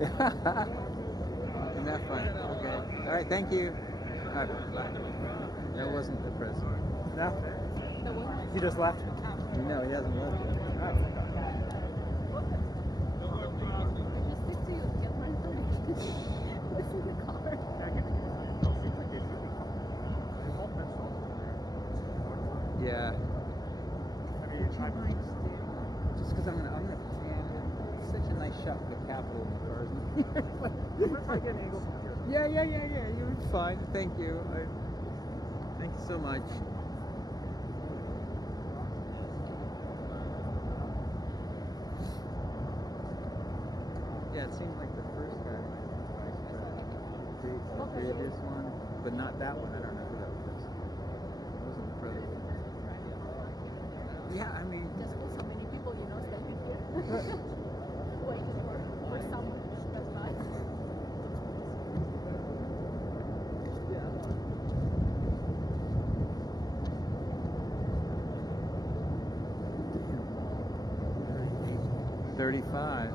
Isn't that fun? Okay. All right. Thank you. All right. Bye. That wasn't the president. No? He just left? No, he hasn't left yet. Yeah. Just because I'm gonna it's such a nice shot for the Capitol in the cars. Yeah. You're fine. Thank you. Thank you so much. Yeah, it seemed like the first guy might have twice, but the previous one, but not that one. I don't know who that was. It wasn't the president. Yeah, I mean, just with so many people, standing here, waiting for someone. That's right. yeah. 35.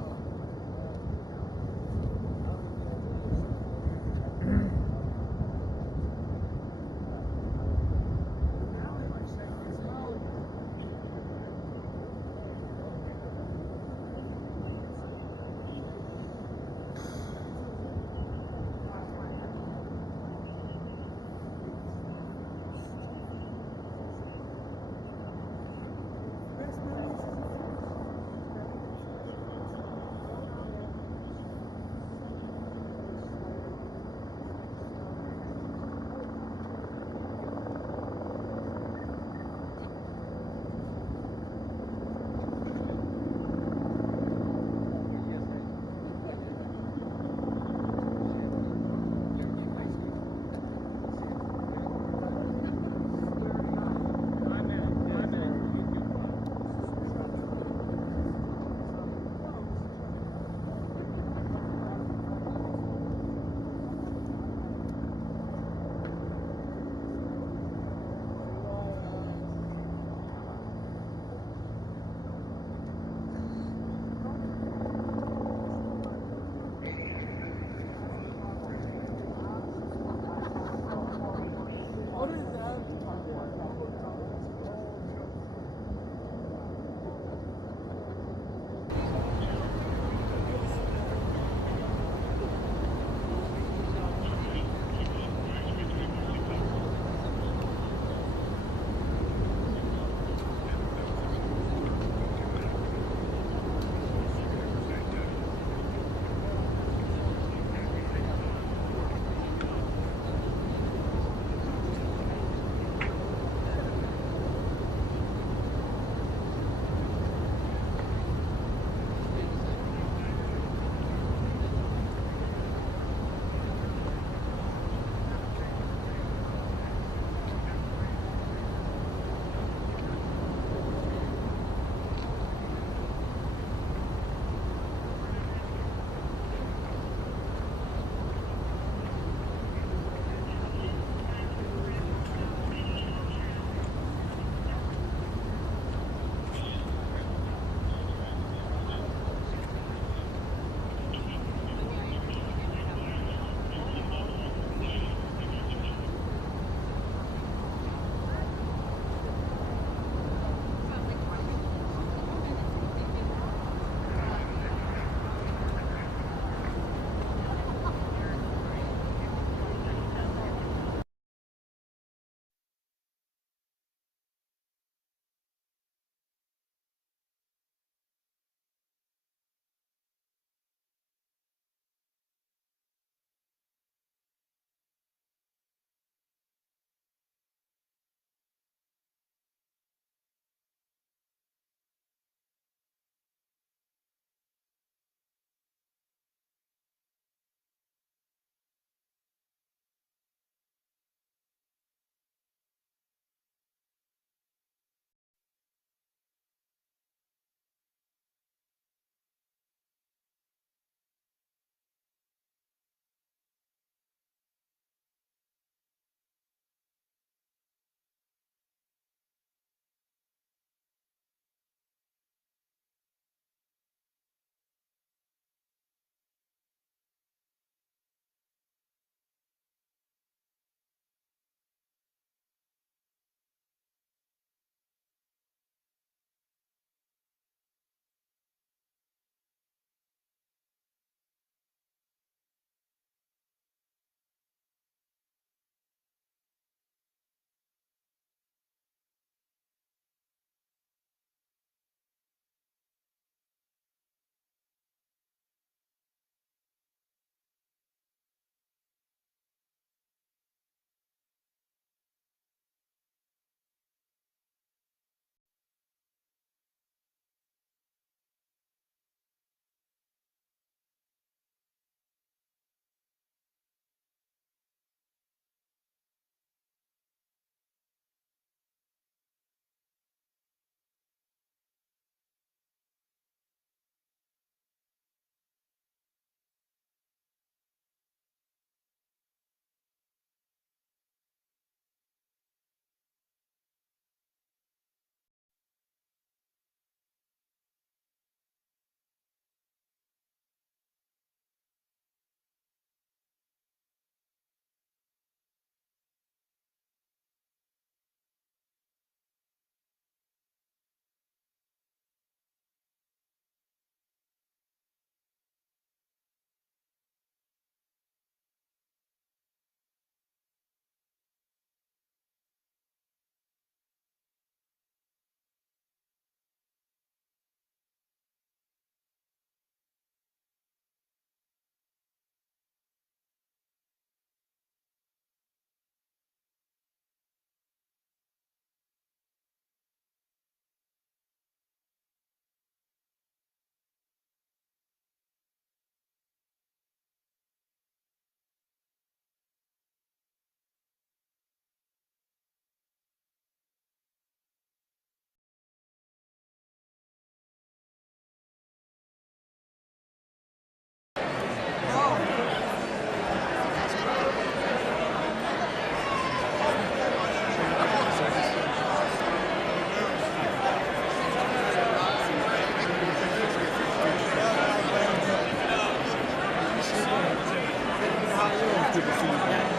Good to see you back.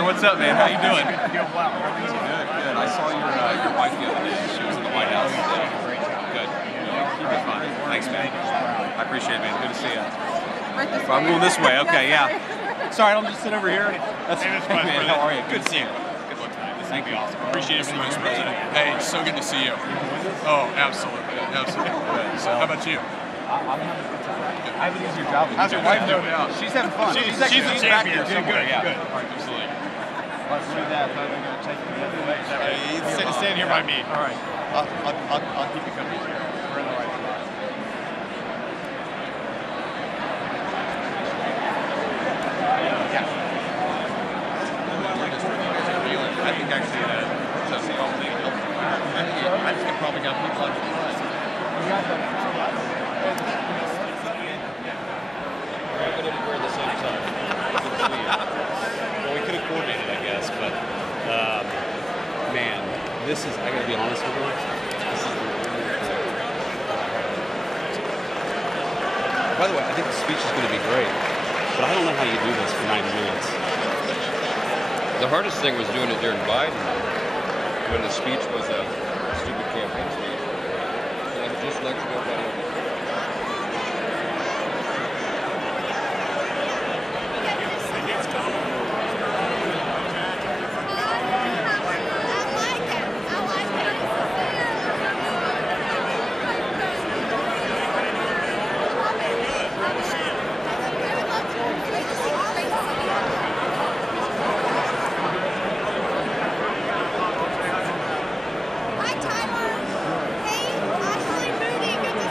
What's up, man? How you doing? Good, good. I saw your wife the other day. She was in the White House. Good. Keep it fun. Thanks, man. I appreciate it, man. Good to see you. Right this way. I'm going this way. Okay, yeah. Sorry, I'll just sit over here. That's hey, man. How are you? Good to see you. Good luck tonight. This will be awesome. Appreciate everything, Mr. President. Hey, it's so good to see you. Oh, absolutely. Absolutely. So, how about you? I'm having a good time. I have an easier job. How's your wife doing? She's having fun. She's a champion. Good. Yeah. Good. All right, absolutely. Let's do that. I'm going to take you the other way. Stand here by me. All right. I'll keep you company. We're in the right spot. I think actually that's the only thing. I think it probably got people on the line. I didn't wear the same time. Well, we could have coordinated, I guess, but man, this is, I gotta be honest with you, this is by the way, I think the speech is going to be great, but I don't know how you do this for 90 minutes. The hardest thing was doing it during Biden, when the speech was a stupid campaign speech. And I just lectured everybody over. Hi, Tyler. Hey, Ashley Moody. Good to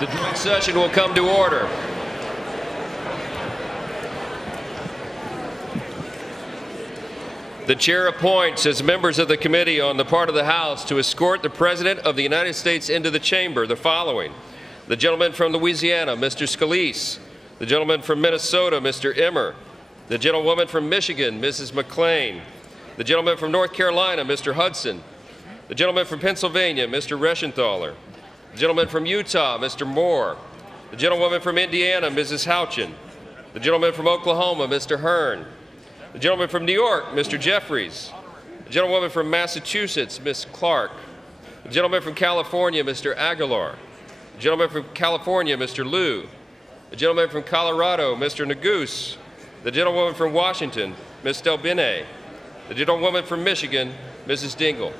The joint session will come to order. The chair appoints as members of the committee on the part of the House to escort the President of the United States into the chamber the following: the gentleman from Louisiana, Mr. Scalise; the gentleman from Minnesota, Mr. Emmer; the gentlewoman from Michigan, Mrs. McLean; the gentleman from North Carolina, Mr. Hudson; the gentleman from Pennsylvania, Mr. Reschenthaler; the gentleman from Utah, Mr. Moore; the gentlewoman from Indiana, Mrs. Houchin; the gentleman from Oklahoma, Mr. Hearn; the gentleman from New York, Mr. Jeffries; the gentlewoman from Massachusetts, Ms. Clark; the gentleman from California, Mr. Aguilar; the gentleman from California, Mr. Liu; the gentleman from Colorado, Mr. Neguse; the gentlewoman from Washington, Ms. Delbene; the gentlewoman from Michigan, Mrs. Dingle.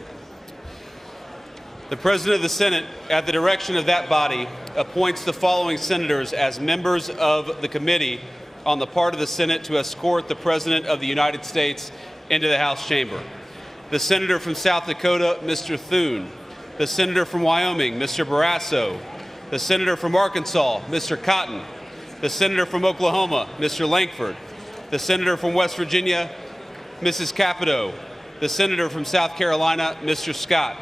The President of the Senate, at the direction of that body, appoints the following senators as members of the committee on the part of the Senate to escort the President of the United States into the House chamber: the Senator from South Dakota, Mr. Thune; the Senator from Wyoming, Mr. Barrasso; the Senator from Arkansas, Mr. Cotton; the Senator from Oklahoma, Mr. Lankford; the Senator from West Virginia, Mrs. Capito; the Senator from South Carolina, Mr. Scott;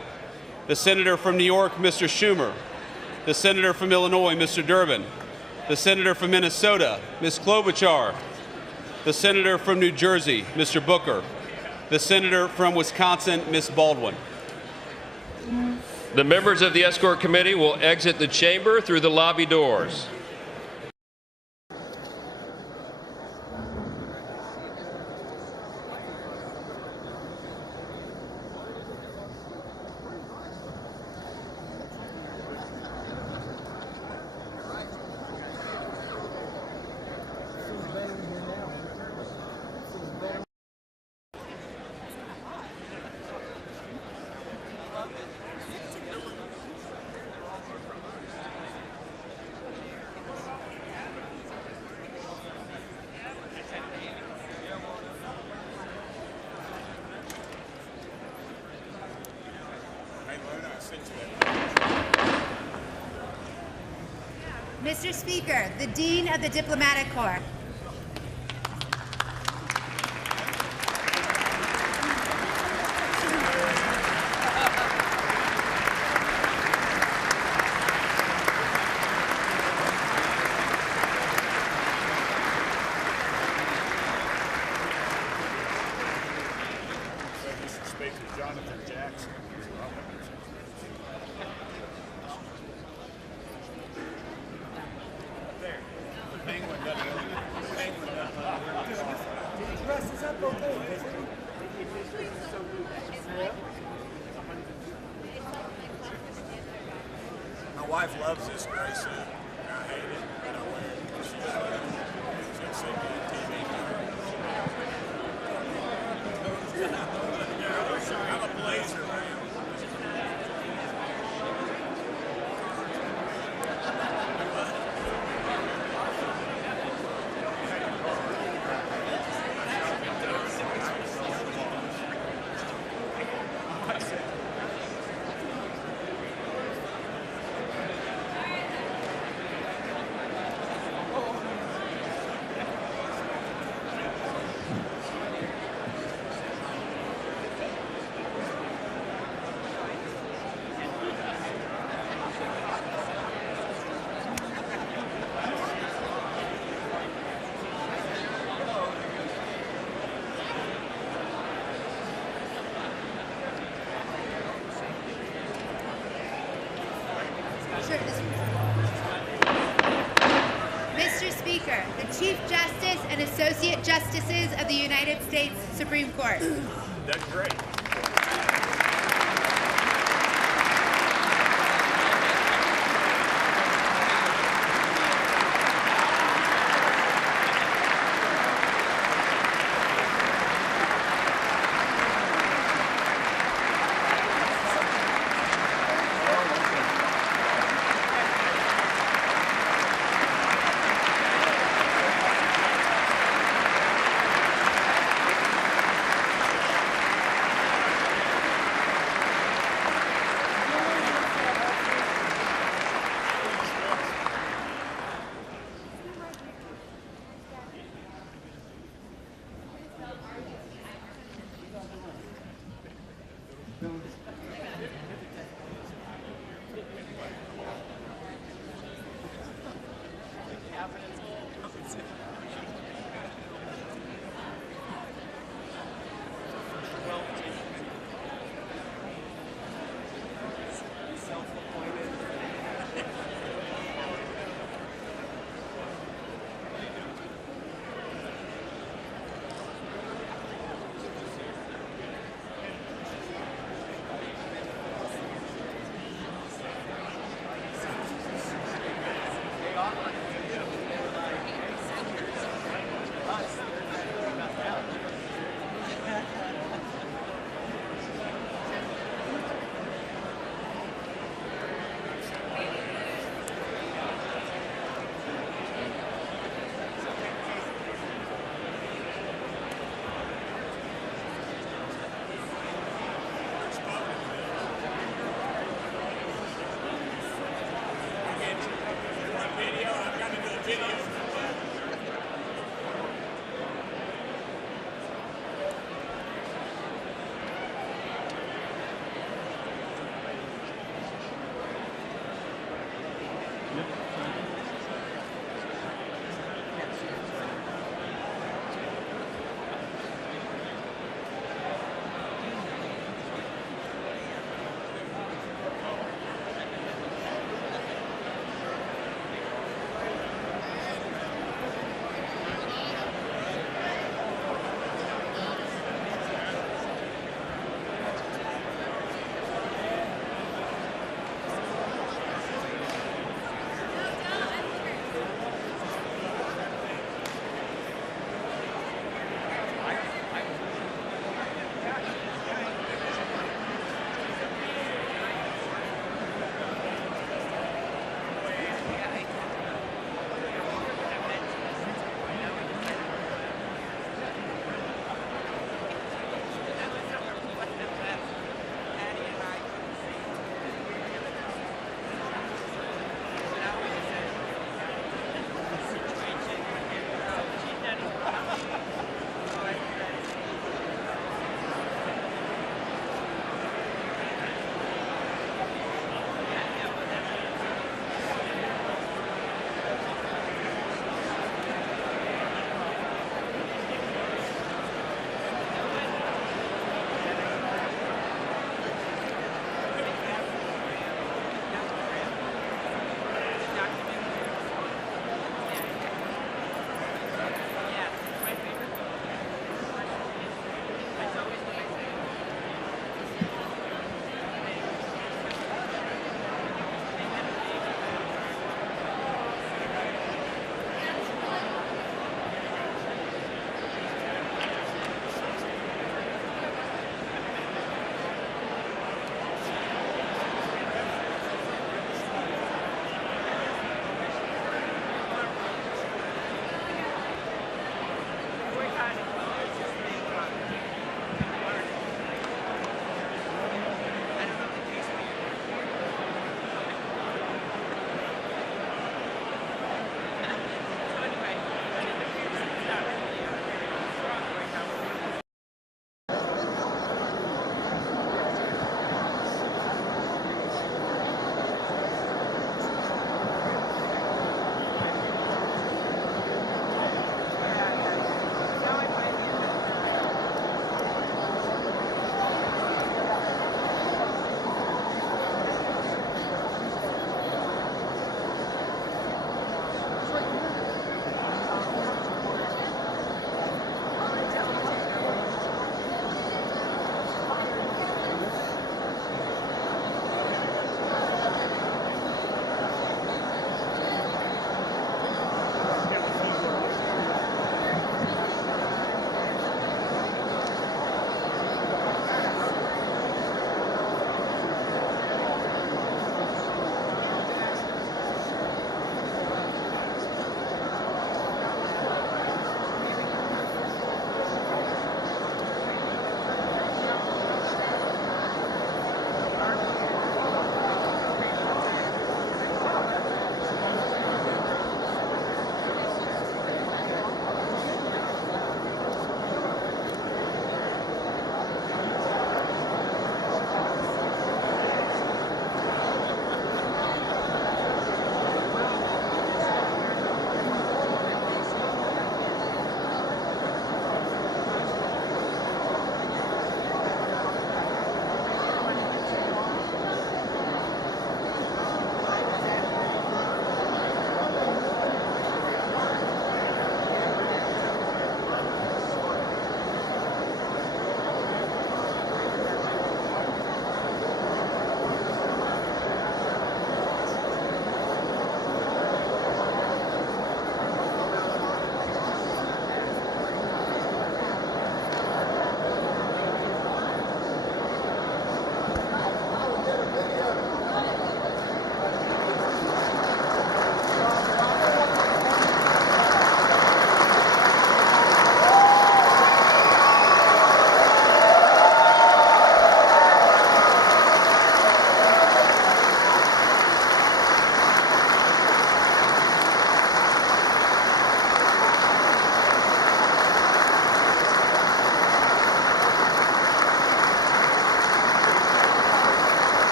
the Senator from New York, Mr. Schumer; the Senator from Illinois, Mr. Durbin; the Senator from Minnesota, Ms. Klobuchar; the Senator from New Jersey, Mr. Booker; the Senator from Wisconsin, Ms. Baldwin. The members of the Escort Committee will exit the chamber through the lobby doors. Mr. Speaker, the Dean of the Diplomatic Corps. My wife loves this gray suit. I hate it, but I wear it because she's so good at TV. I'm a blazer, man. Sure, Mr. Speaker, the Chief Justice and Associate Justices of the United States Supreme Court. That's great.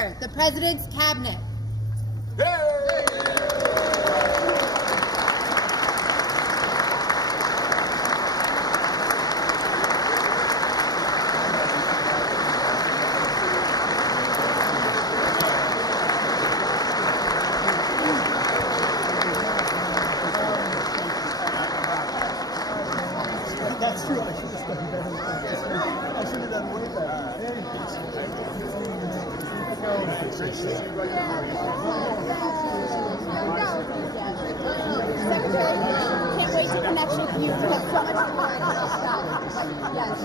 Speaker, the President's Cabinet. That's true. I should have done better. I should have done way better. Secretary, can't wait to connect with you. You have so much stuff. Yes.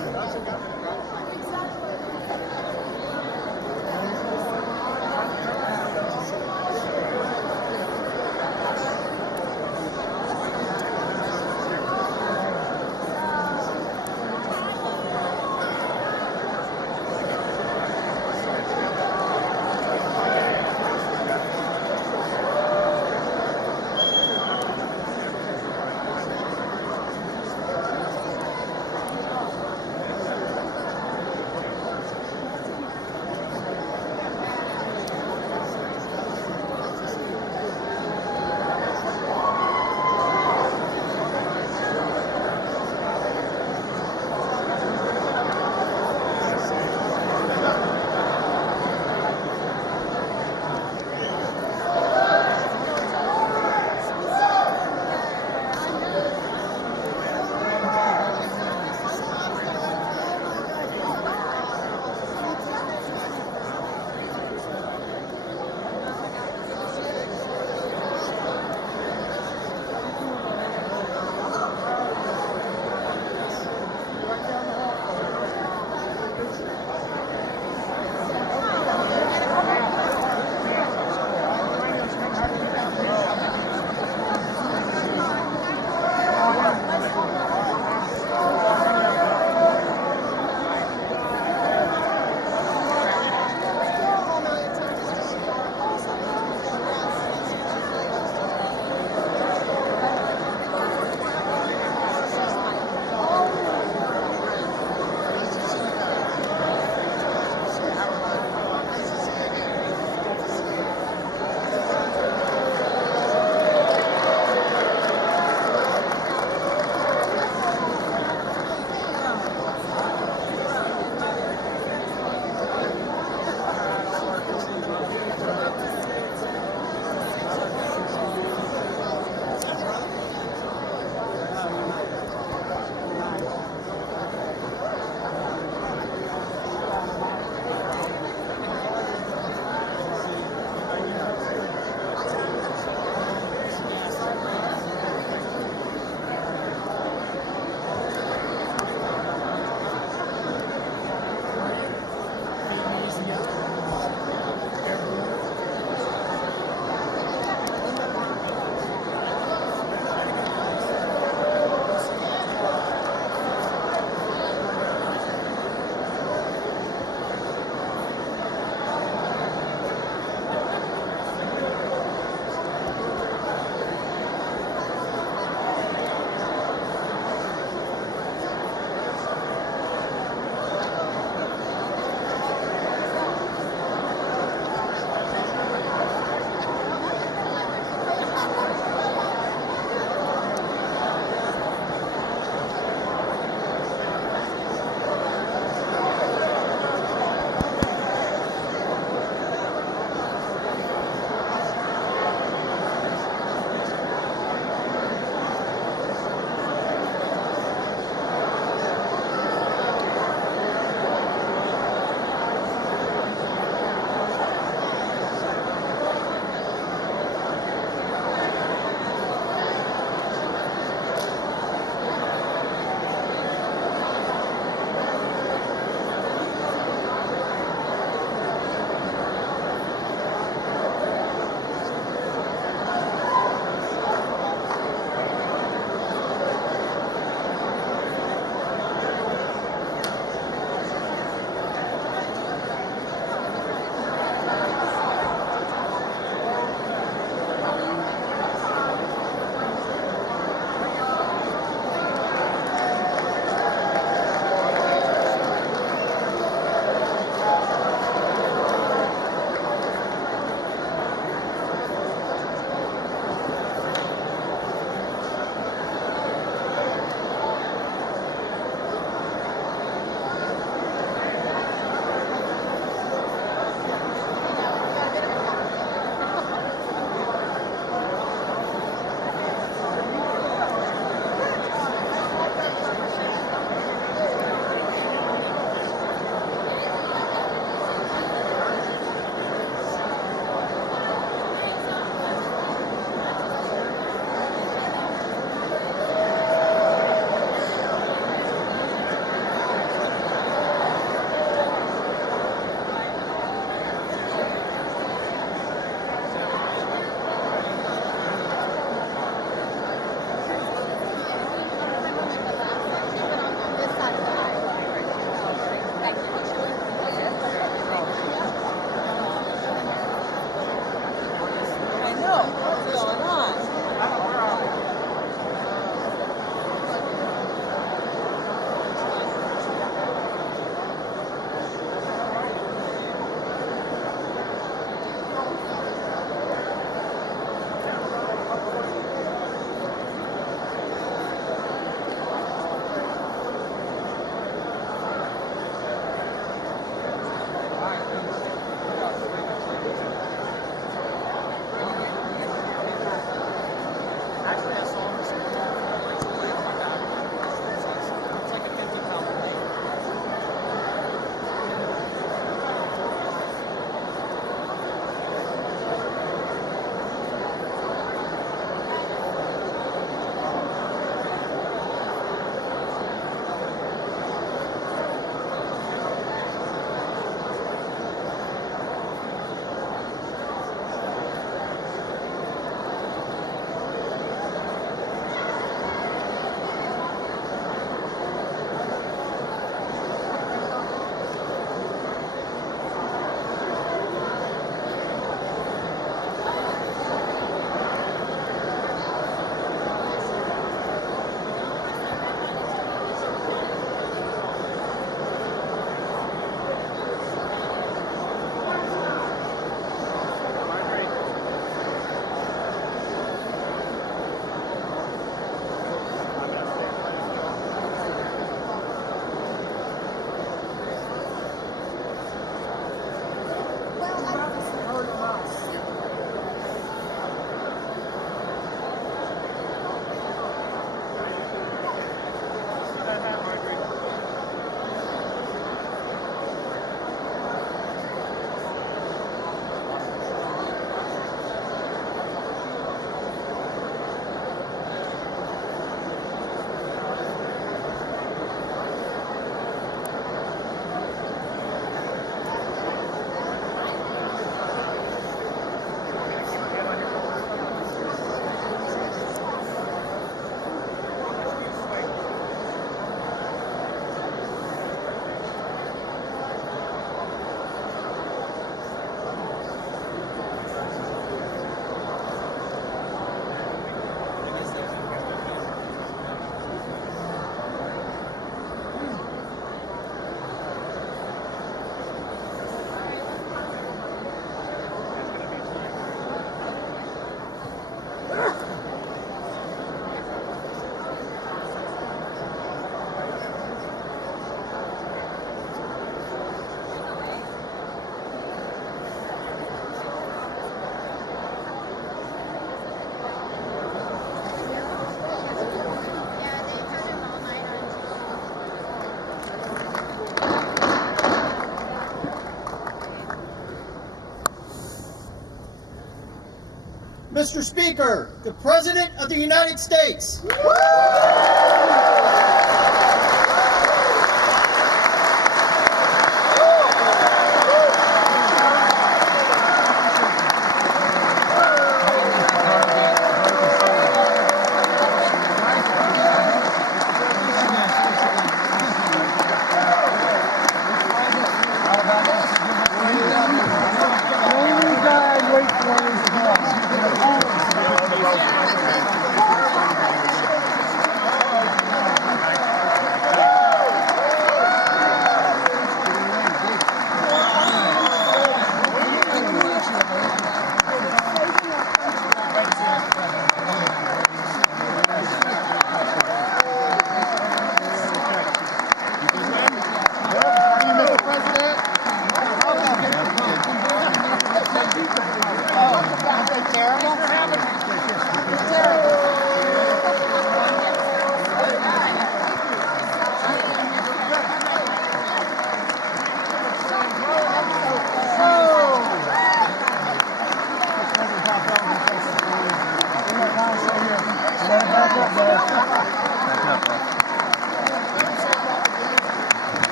Mr. Speaker, the President of the United States.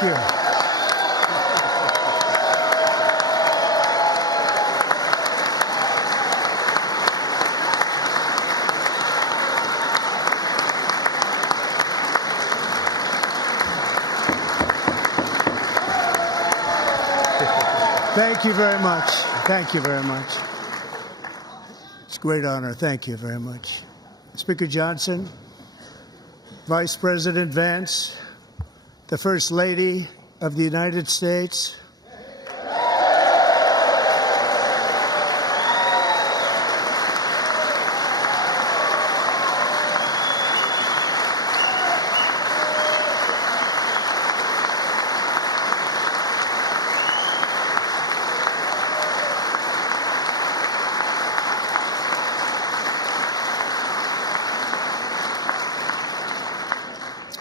Thank you. Thank you very much. Thank you very much. It's a great honor. Thank you very much. Speaker Johnson, Vice President Vance, the First Lady of the United States,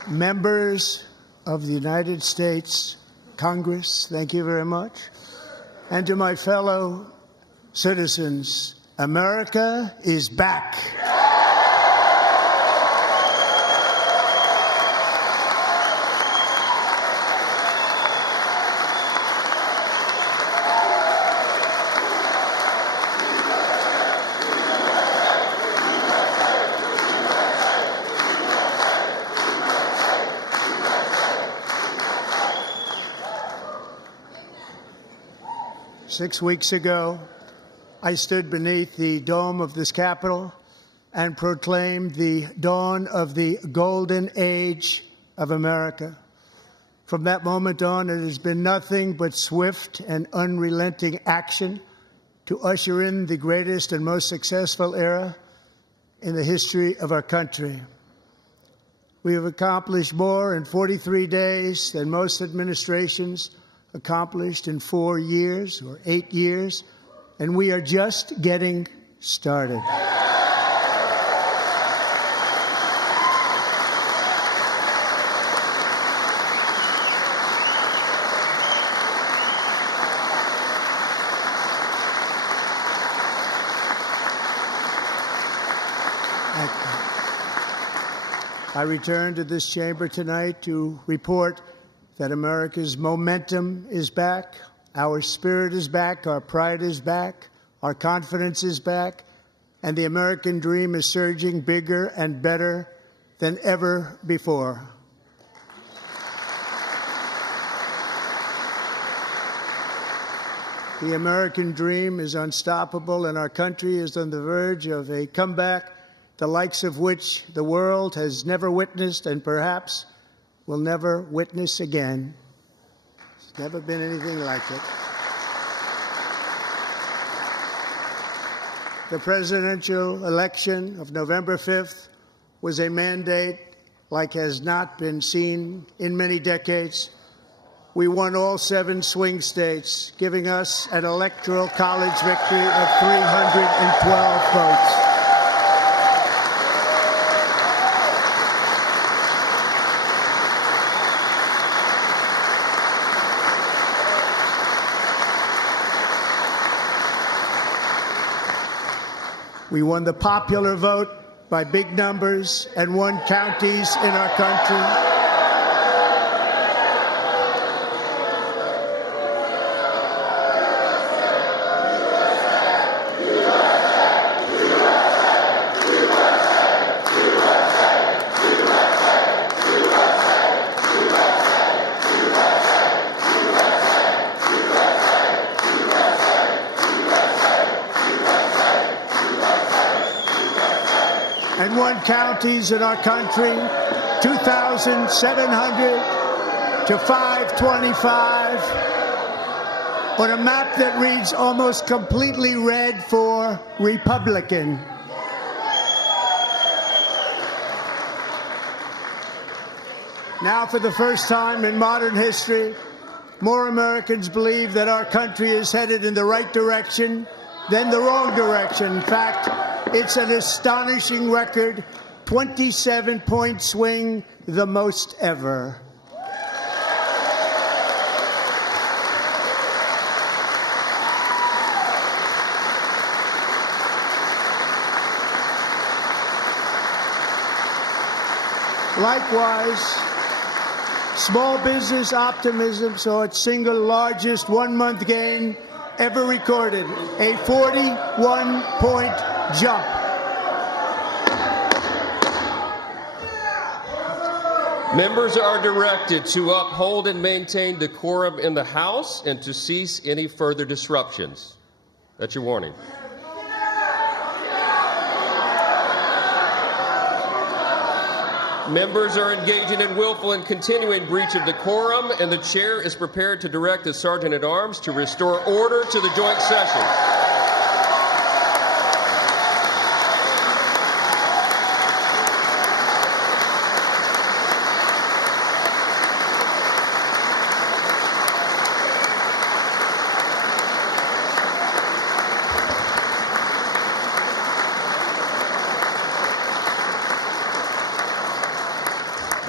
members of the United States Congress, thank you very much. And to my fellow citizens, America is back. 6 weeks ago, I stood beneath the dome of this Capitol and proclaimed the dawn of the golden age of America. From that moment on, it has been nothing but swift and unrelenting action to usher in the greatest and most successful era in the history of our country. We have accomplished more in 43 days than most administrations accomplished in 4 years or 8 years, and we are just getting started. I return to this chamber tonight to report that America's momentum is back, our spirit is back, our pride is back, our confidence is back, and the American dream is surging bigger and better than ever before. The American dream is unstoppable, and our country is on the verge of a comeback, the likes of which the world has never witnessed and perhaps will never witness again. There's never been anything like it. The presidential election of November 5th was a mandate like has not been seen in many decades. We won all 7 swing states, giving us an electoral college victory of 312 votes. We won the popular vote by big numbers and won counties in our country. And won counties in our country, 2,700 to 525, on a map that reads almost completely red for Republican. Now, for the first time in modern history, more Americans believe that our country is headed in the right direction than the wrong direction. In fact, it's an astonishing record, 27-point swing, the most ever. Likewise, Small business optimism saw its single largest one-month gain ever recorded, a 41-point jump. Members are directed to uphold and maintain decorum in the House and to cease any further disruptions. That's your warning. Members are engaging in willful and continuing breach of decorum, and the chair is prepared to direct the Sergeant-at-Arms to restore order to the joint session.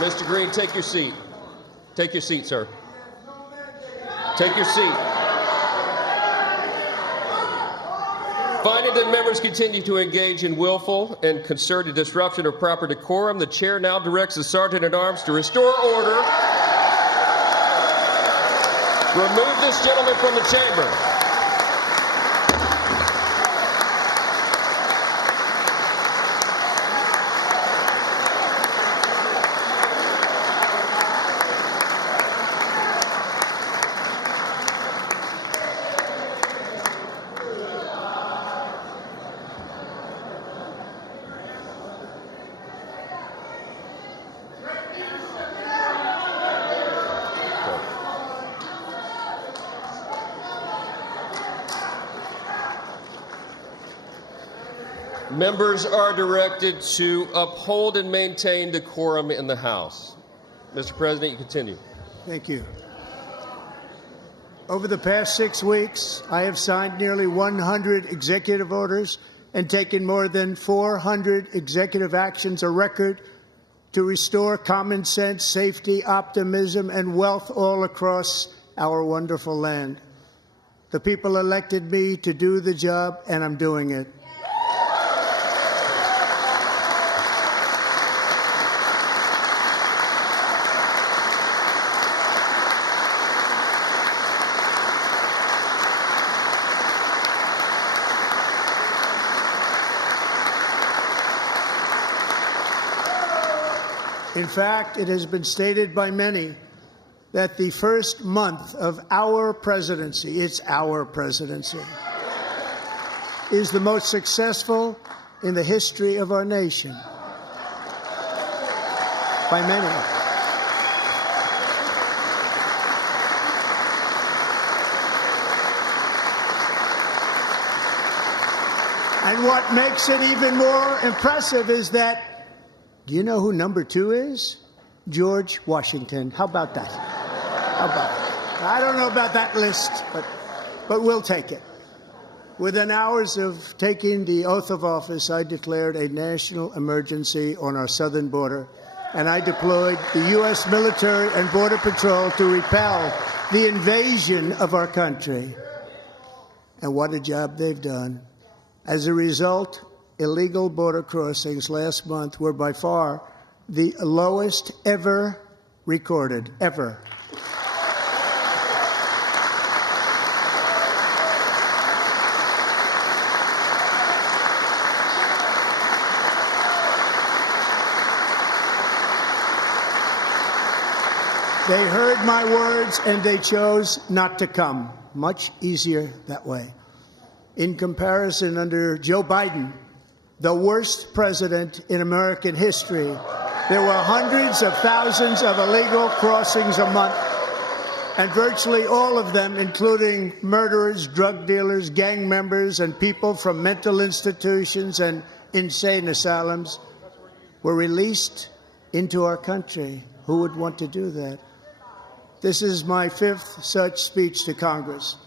Mr. Green, take your seat. Take your seat, sir. Take your seat. Finding that members continue to engage in willful and concerted disruption of proper decorum, the chair now directs the Sergeant-at-Arms to restore order. Remove this gentleman from the chamber. Members are directed to uphold and maintain decorum in the House. Mr. President, you continue. Thank you. Over the past 6 weeks, I have signed nearly 100 executive orders and taken more than 400 executive actions, a record to restore common sense, safety, optimism, and wealth all across our wonderful land. The people elected me to do the job, and I'm doing it. In fact, it has been stated by many that the first month of our presidency, it's our presidency, is the most successful in the history of our nation. By many. And what makes it even more impressive is that, do you know who number 2 is? George Washington. How about that? How about that? I don't know about that list, but we'll take it. Within hours of taking the oath of office, I declared a national emergency on our southern border, and I deployed the U.S. military and Border Patrol to repel the invasion of our country. And what a job they've done. As a result, illegal border crossings last month were by far the lowest ever recorded, ever. They heard my words and they chose not to come. Much easier that way. In comparison, under Joe Biden, the worst president in American history, there were hundreds of thousands of illegal crossings a month, and virtually all of them, including murderers, drug dealers, gang members, and people from mental institutions and insane asylums, were released into our country. Who would want to do that? This is my 5th such speech to Congress.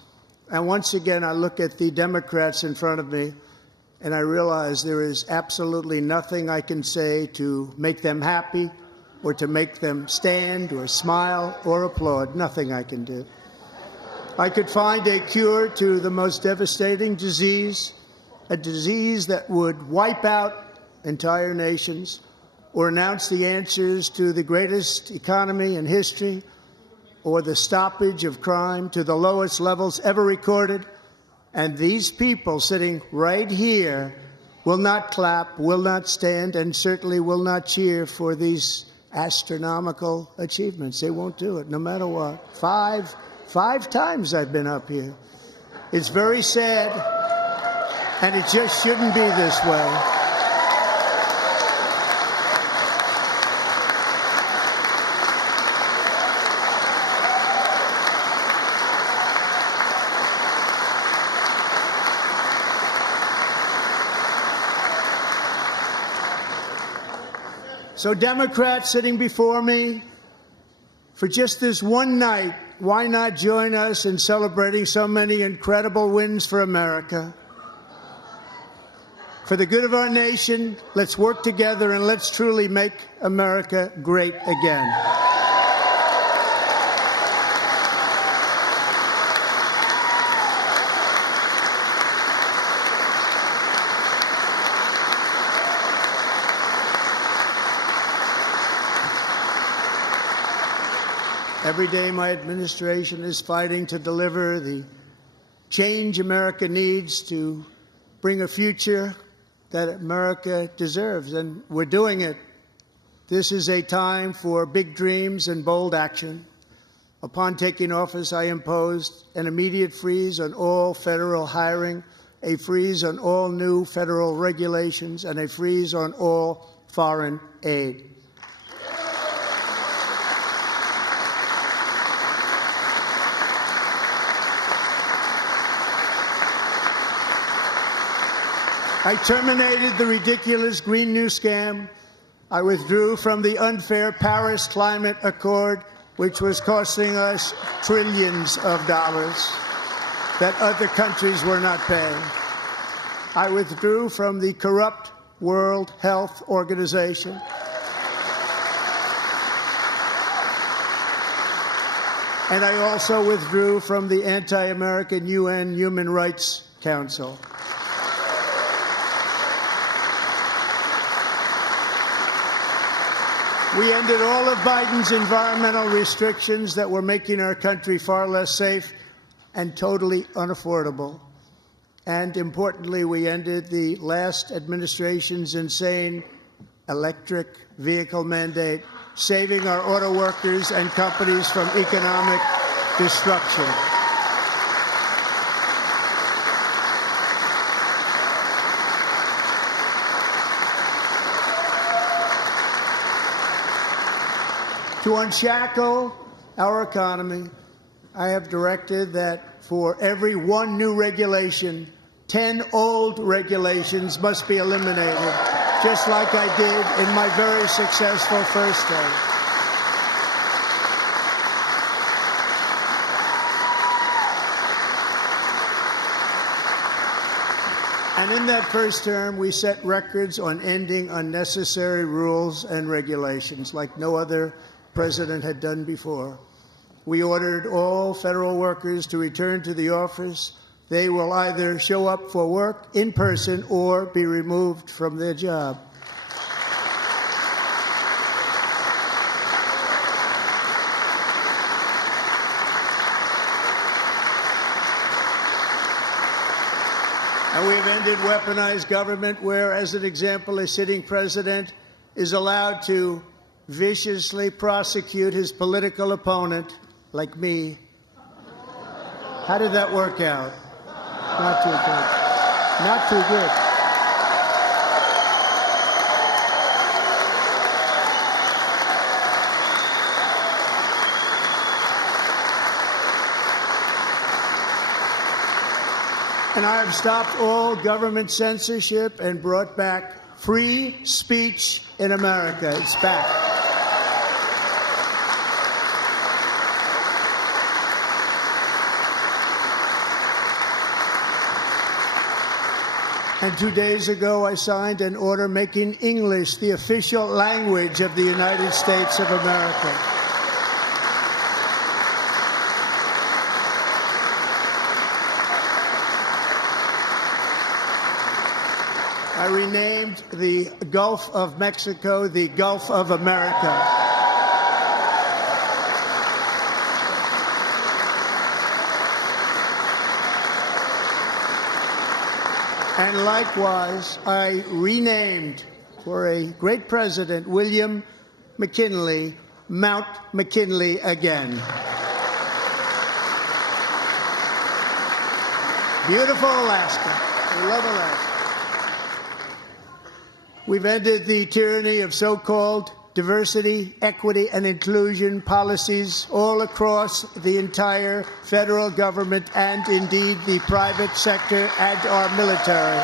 And once again, I look at the Democrats in front of me, and I realize there is absolutely nothing I can say to make them happy or to make them stand or smile or applaud. Nothing I can do. I could find a cure to the most devastating disease, a disease that would wipe out entire nations, or announce the answers to the greatest economy in history or the stoppage of crime to the lowest levels ever recorded. And these people sitting right here will not clap, will not stand, and certainly will not cheer for these astronomical achievements. They won't do it, no matter what. Five times I've been up here. It's very sad, and it just shouldn't be this way. So Democrats sitting before me, for just this one night, why not join us in celebrating so many incredible wins for America? For the good of our nation, let's work together and let's truly make America great again. Every day, my administration is fighting to deliver the change America needs to bring a future that America deserves, and we're doing it. This is a time for big dreams and bold action. Upon taking office, I imposed an immediate freeze on all federal hiring, a freeze on all new federal regulations, and a freeze on all foreign aid. I terminated the ridiculous Green New Scam. I withdrew from the unfair Paris Climate Accord, which was costing us trillions of dollars that other countries were not paying. I withdrew from the corrupt World Health Organization. And I also withdrew from the anti-American UN Human Rights Council. We ended all of Biden's environmental restrictions that were making our country far less safe and totally unaffordable. And importantly, we ended the last administration's insane electric vehicle mandate, saving our auto workers and companies from economic destruction. To unshackle our economy, I have directed that for every one new regulation, 10 old regulations must be eliminated, just like I did in my very successful first term. And in that first term, we set records on ending unnecessary rules and regulations like no other president had done before. We ordered all federal workers to return to the office. They will either show up for work in person or be removed from their job. And we have ended weaponized government where, as an example, a sitting president is allowed to viciously prosecute his political opponent, like me. How did that work out? Not too good. Not too good. And I have stopped all government censorship and brought back free speech in America. It's back. And 2 days ago, I signed an order making English the official language of the United States of America. I renamed the Gulf of Mexico the Gulf of America. And likewise, I renamed, for a great president, William McKinley, Mount McKinley again. Beautiful Alaska. We love Alaska. We've ended the tyranny of so-called diversity, equity, and inclusion policies all across the entire federal government and indeed the private sector and our military.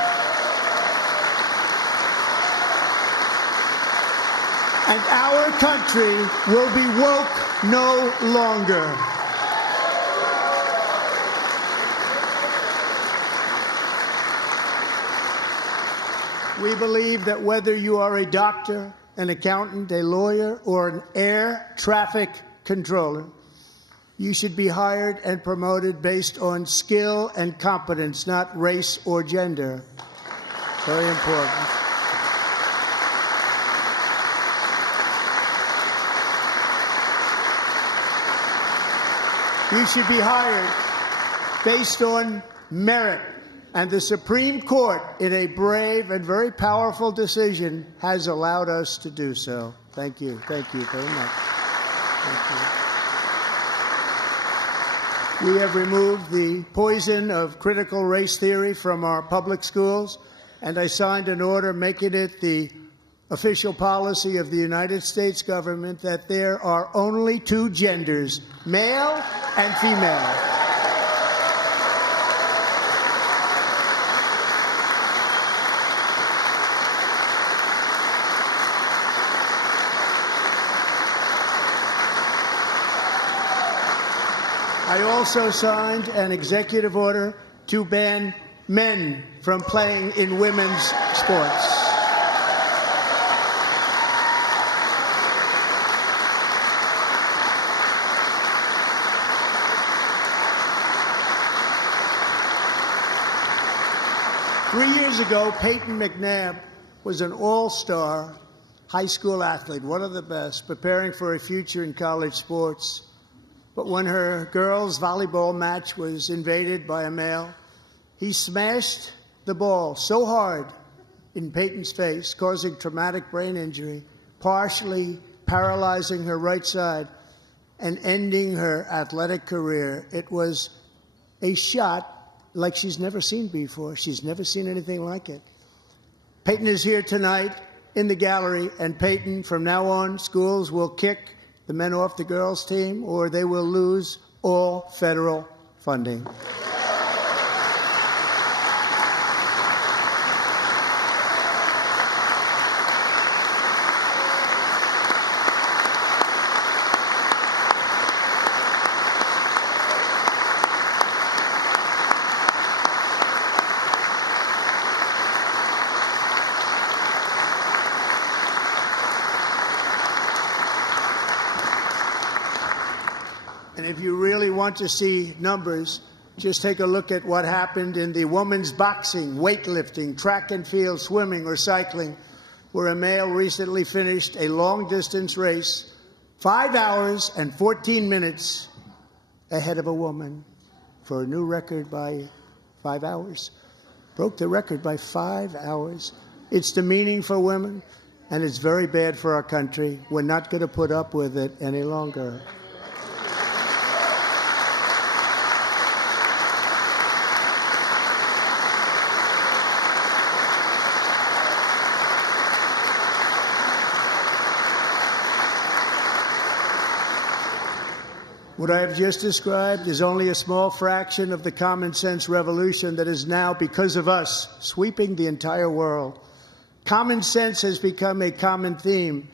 And our country will be woke no longer. We believe that whether you are a doctor, an accountant, a lawyer, or an air traffic controller, you should be hired and promoted based on skill and competence, not race or gender. Very important. You should be hired based on merit. And the Supreme Court, in a brave and very powerful decision, has allowed us to do so. Thank you. Thank you very much. Thank you. We have removed the poison of critical race theory from our public schools, and I signed an order making it the official policy of the United States government that there are only two genders, male and female. I also signed an executive order to ban men from playing in women's sports. Three years ago, Peyton McNabb was an all-star high school athlete, one of the best, preparing for a future in college sports. But when her girls' volleyball match was invaded by a male, he smashed the ball so hard in Peyton's face, causing traumatic brain injury, partially paralyzing her right side, and ending her athletic career. It was a shot like she's never seen before. She's never seen anything like it. Peyton is here tonight in the gallery, and Peyton, from now on, schools will kick the men off the girls' team, or they will lose all federal funding. And if you really want to see numbers, just take a look at what happened in the women's boxing, weightlifting, track and field, swimming, or cycling, where a male recently finished a long-distance race 5 hours and 14 minutes ahead of a woman for a new record by 5 hours. Broke the record by 5 hours. It's demeaning for women, and it's very bad for our country. We're not going to put up with it any longer. What I have just described is only a small fraction of the common sense revolution that is now, because of us, sweeping the entire world. Common sense has become a common theme,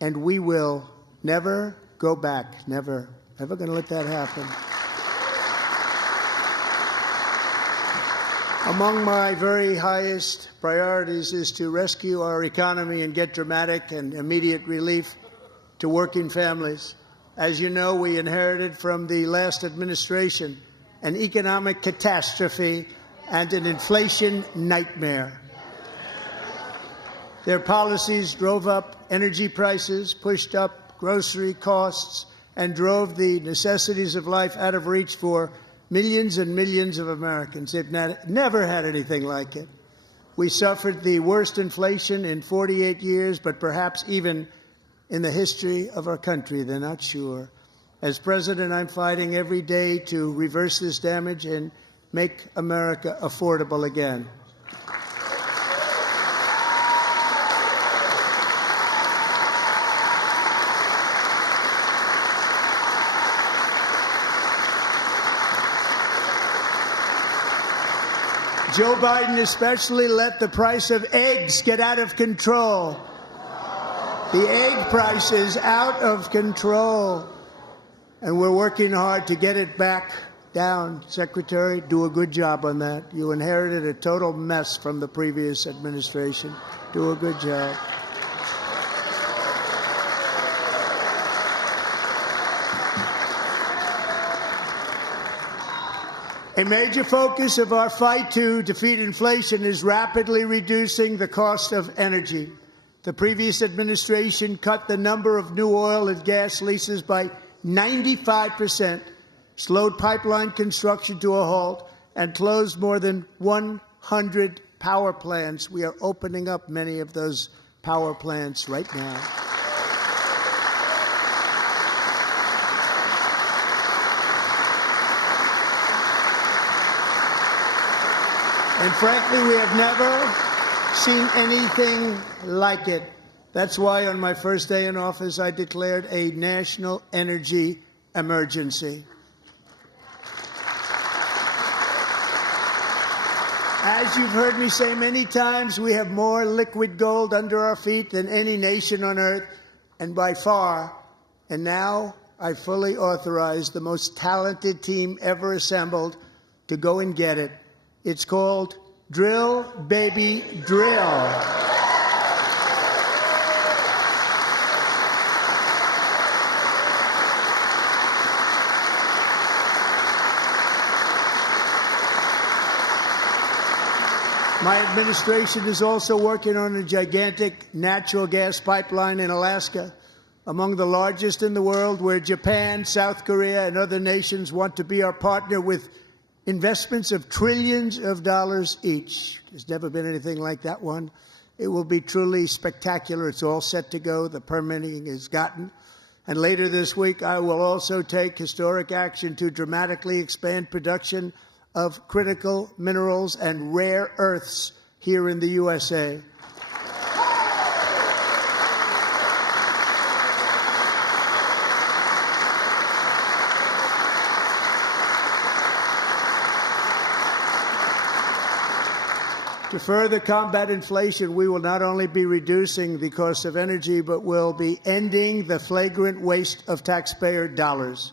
and we will never go back. Never. Never going to let that happen. Among my very highest priorities is to rescue our economy and get dramatic and immediate relief to working families. As you know, we inherited from the last administration an economic catastrophe and an inflation nightmare. Their policies drove up energy prices, pushed up grocery costs, and drove the necessities of life out of reach for millions and millions of Americans. They've never had anything like it. We suffered the worst inflation in 48 years, but perhaps even in the history of our country. They're not sure. As president, I'm fighting every day to reverse this damage and make America affordable again. Joe Biden especially let the price of eggs get out of control. The egg price is out of control, and we're working hard to get it back down. Secretary, do a good job on that. You inherited a total mess from the previous administration. Do a good job. A major focus of our fight to defeat inflation is rapidly reducing the cost of energy. The previous administration cut the number of new oil and gas leases by 95%, slowed pipeline construction to a halt, and closed more than 100 power plants. We are opening up many of those power plants right now. And frankly, we have never seen anything like it. That's why on my first day in office, I declared a national energy emergency. As you've heard me say many times, we have more liquid gold under our feet than any nation on earth, and by far. And now I fully authorize the most talented team ever assembled to go and get it. It's called Drill, Baby, Drill. My administration is also working on a gigantic natural gas pipeline in Alaska, among the largest in the world, where Japan, South Korea, and other nations want to be our partner with investments of trillions of dollars each. There's never been anything like that one. It will be truly spectacular. It's all set to go. The permitting is gotten. And later this week, I will also take historic action to dramatically expand production of critical minerals and rare earths here in the USA. To further combat inflation, we will not only be reducing the cost of energy, but will be ending the flagrant waste of taxpayer dollars.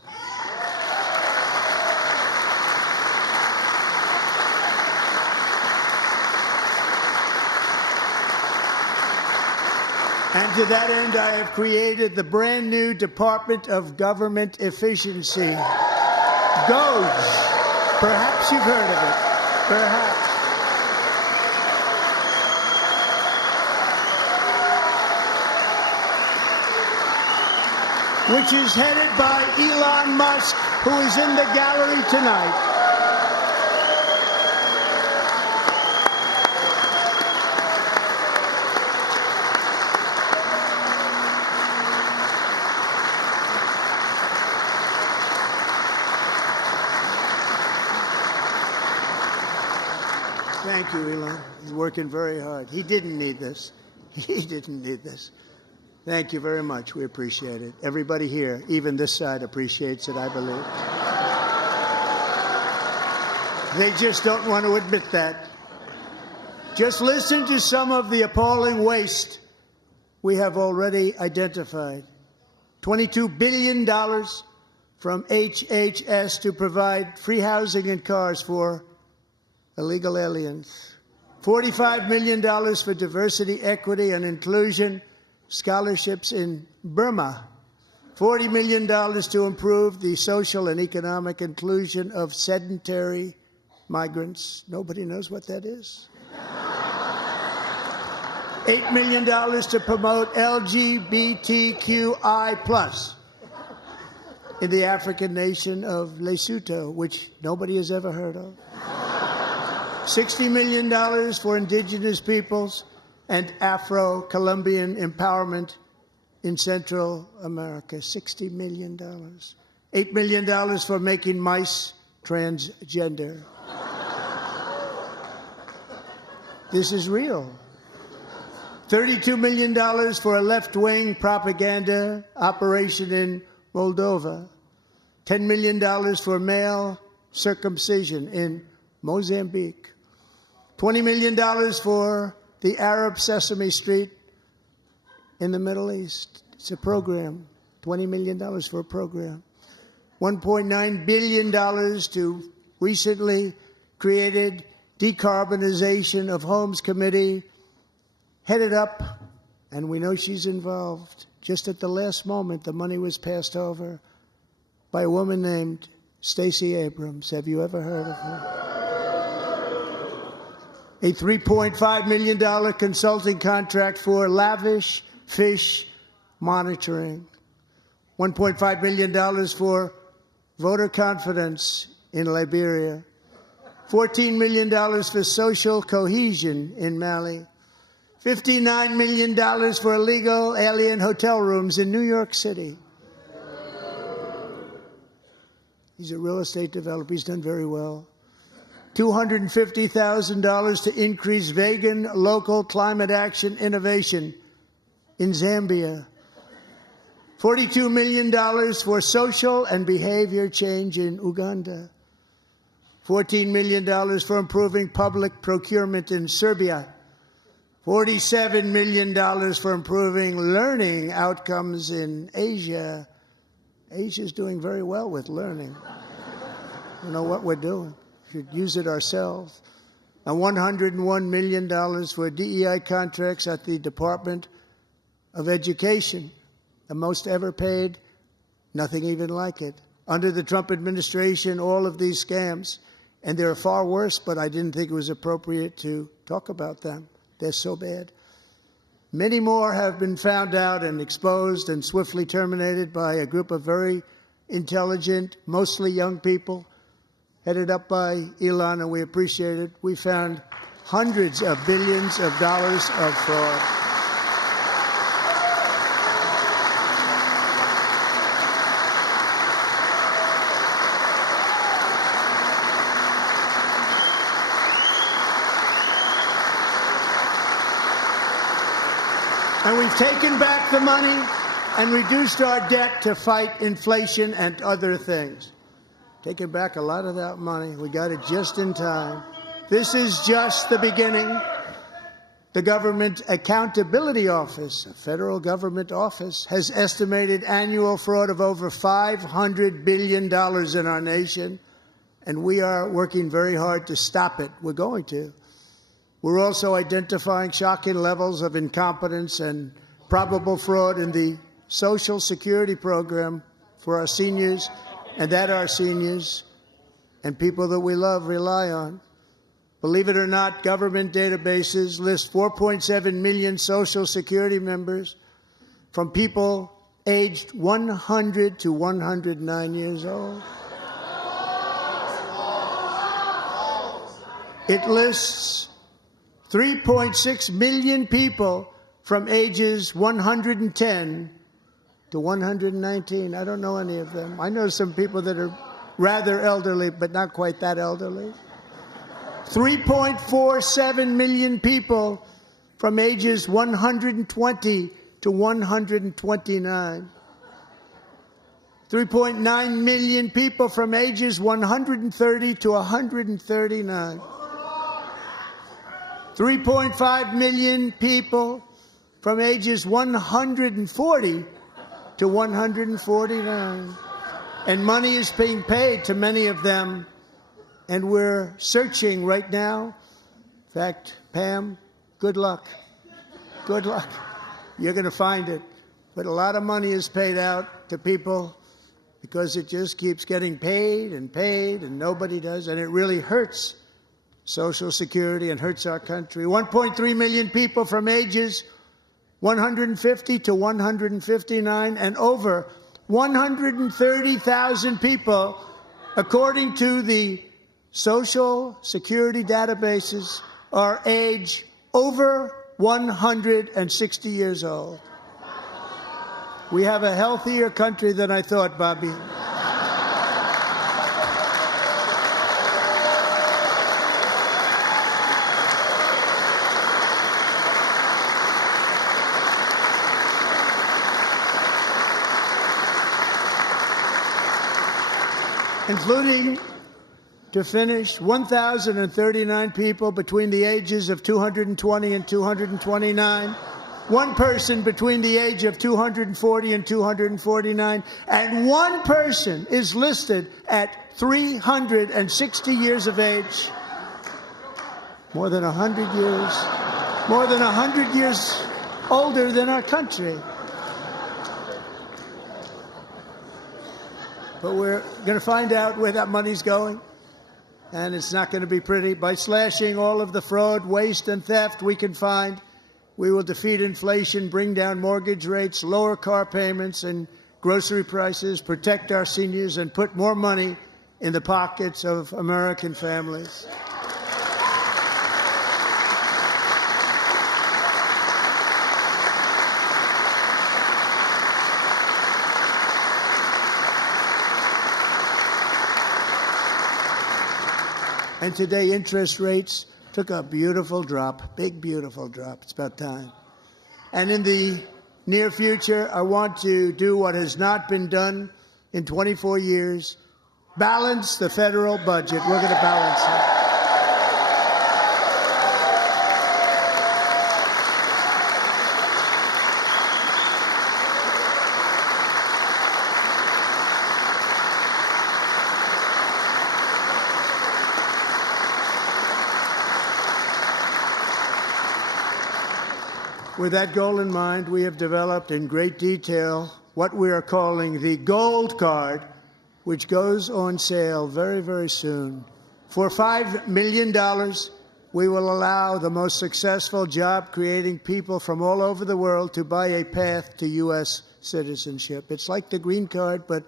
And to that end, I have created the brand new Department of Government Efficiency, DOGE. Perhaps you've heard of it. Perhaps. Which is headed by Elon Musk, who is in the gallery tonight. Thank you, Elon. He's working very hard. He didn't need this. He didn't need this. Thank you very much. We appreciate it. Everybody here, even this side, appreciates it, I believe. They just don't want to admit that. Just listen to some of the appalling waste we have already identified. $22 billion from HHS to provide free housing and cars for illegal aliens. $45 million for diversity, equity, and inclusion scholarships in Burma. $40 million to improve the social and economic inclusion of sedentary migrants. Nobody knows what that is. $8 million to promote LGBTQI+ in the African nation of Lesotho, which nobody has ever heard of. $60 million for indigenous peoples and Afro-Colombian empowerment in Central America. $60 million. $8 million for making mice transgender. This is real. $32 million for a left-wing propaganda operation in Moldova. $10 million for male circumcision in Mozambique. $20 million for the Arab Sesame Street in the Middle East. It's a program. $20 million for a program. $1.9 billion to recently created Decarbonization of Homes Committee, headed up, and we know she's involved. Just at the last moment, the money was passed over by a woman named Stacey Abrams. Have you ever heard of her? A $3.5 million consulting contract for lavish fish monitoring. $1.5 million for voter confidence in Liberia. $14 million for social cohesion in Mali. $59 million for illegal alien hotel rooms in New York City. He's a real estate developer. He's done very well. $250,000 to increase vegan local climate action innovation in Zambia. $42 million for social and behavior change in Uganda. $14 million for improving public procurement in Serbia. $47 million for improving learning outcomes in Asia. Asia's doing very well with learning. I don't know what we're doing. We should use it ourselves. And $101 million for DEI contracts at the Department of Education. The most ever paid, nothing even like it. Under the Trump administration, all of these scams, and they're far worse, but I didn't think it was appropriate to talk about them. They're so bad. Many more have been found out and exposed and swiftly terminated by a group of very intelligent, mostly young people, headed up by Elon, and we appreciate it. We found hundreds of billions of dollars of fraud. And we've taken back the money and reduced our debt to fight inflation and other things. Taken back a lot of that money. We got it just in time. This is just the beginning. The Government Accountability Office, a federal government office, has estimated annual fraud of over $500 billion in our nation, and we are working very hard to stop it. We're going to. We're also identifying shocking levels of incompetence and probable fraud in the Social Security program for our seniors, and that our seniors and people that we love rely on. Believe it or not, government databases list 4.7 million Social Security members from people aged 100 to 109 years old. It lists 3.6 million people from ages 110 to 119. I don't know any of them. I know some people that are rather elderly, but not quite that elderly. 3.47 million people from ages 120 to 129. 3.9 million people from ages 130 to 139. 3.5 million people from ages 140 to 149. And money is being paid to many of them, and we're searching right now. In fact, Pam, good luck. Good luck. You're going to find it. But a lot of money is paid out to people because it just keeps getting paid, and nobody does, and it really hurts Social Security and hurts our country. 1.3 million people from ages 150 to 159, and over 130,000 people, according to the Social Security databases, are age over 160 years old. We have a healthier country than I thought, Bobby. Including, to finish, 1,039 people between the ages of 220 and 229, one person between the age of 240 and 249, and one person is listed at 360 years of age. More than 100 years older than our country. But we're going to find out where that money's going, and it's not going to be pretty. By slashing all of the fraud, waste, and theft we can find, we will defeat inflation, bring down mortgage rates, lower car payments and grocery prices, protect our seniors, and put more money in the pockets of American families. And today, interest rates took a beautiful drop, big, beautiful drop. It's about time. And in the near future, I want to do what has not been done in 24 years, balance the federal budget. We're going to balance it. With that goal in mind, we have developed in great detail what we are calling the Gold Card, which goes on sale very, very soon. For $5 million, we will allow the most successful job-creating people from all over the world to buy a path to U.S. citizenship. It's like the green card, but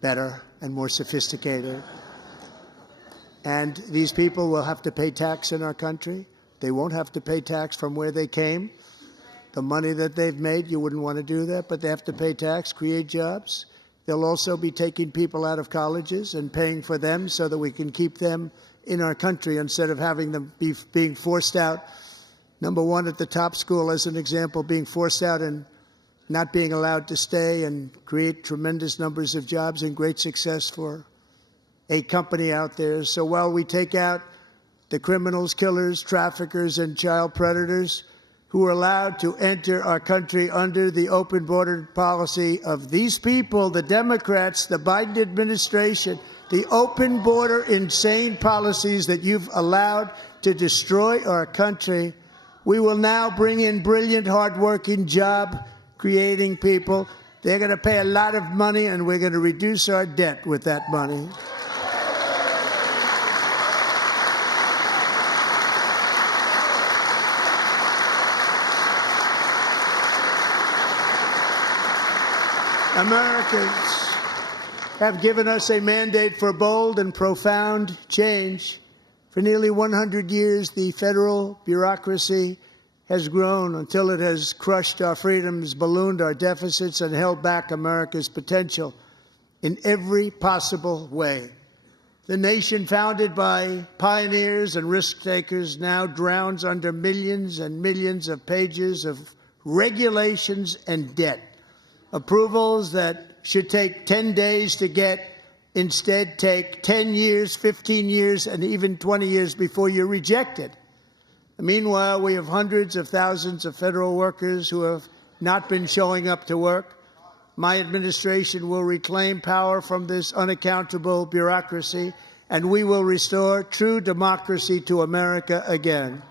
better and more sophisticated. And these people will have to pay tax in our country. They won't have to pay tax from where they came. The money that they've made, you wouldn't want to do that, but they have to pay tax, create jobs. They'll also be taking people out of colleges and paying for them so that we can keep them in our country instead of having them being forced out. Number one, at the top school, as an example, being forced out and not being allowed to stay and create tremendous numbers of jobs and great success for a company out there. So while we take out the criminals, killers, traffickers, and child predators who are allowed to enter our country under the open border policy of these people, the Democrats, the Biden administration, the open border insane policies that you've allowed to destroy our country, we will now bring in brilliant, hardworking, job-creating people. They're going to pay a lot of money, and we're going to reduce our debt with that money. Americans have given us a mandate for bold and profound change. For nearly 100 years, the federal bureaucracy has grown until it has crushed our freedoms, ballooned our deficits, and held back America's potential in every possible way. The nation founded by pioneers and risk-takers now drowns under millions and millions of pages of regulations and debt. Approvals that should take 10 days to get instead take 10 years, 15 years, and even 20 years before you're rejected. Meanwhile, we have hundreds of thousands of federal workers who have not been showing up to work. My administration will reclaim power from this unaccountable bureaucracy, and we will restore true democracy to America again.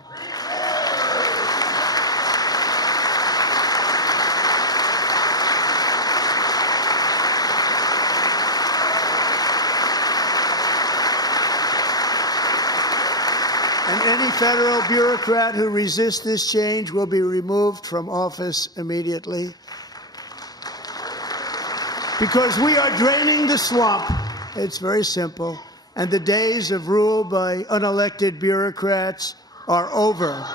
And any federal bureaucrat who resists this change will be removed from office immediately. Because we are draining the swamp. It's very simple. And the days of rule by unelected bureaucrats are over.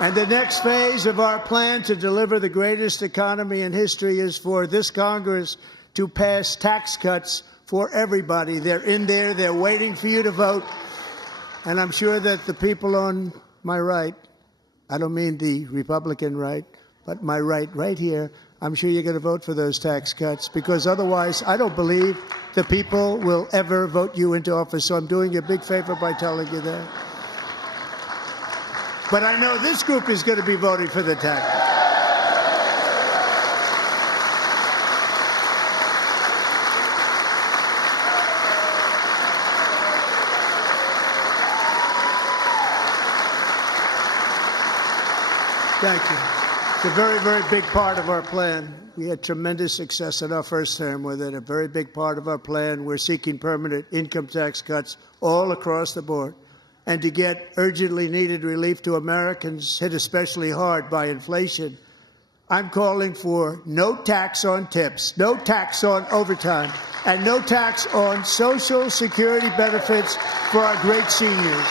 And the next phase of our plan to deliver the greatest economy in history is for this Congress to pass tax cuts for everybody. They're in there. They're waiting for you to vote. And I'm sure that the people on my right, I don't mean the Republican right, but my right here, I'm sure you're going to vote for those tax cuts, because otherwise I don't believe the people will ever vote you into office. So I'm doing you a big favor by telling you that. But I know this group is going to be voting for the tax. Thank you. It's a very, very big part of our plan. We had tremendous success in our first term with it. A very big part of our plan. We're seeking permanent income tax cuts all across the board. And to get urgently needed relief to Americans hit especially hard by inflation, I'm calling for no tax on tips, no tax on overtime, and no tax on Social Security benefits for our great seniors.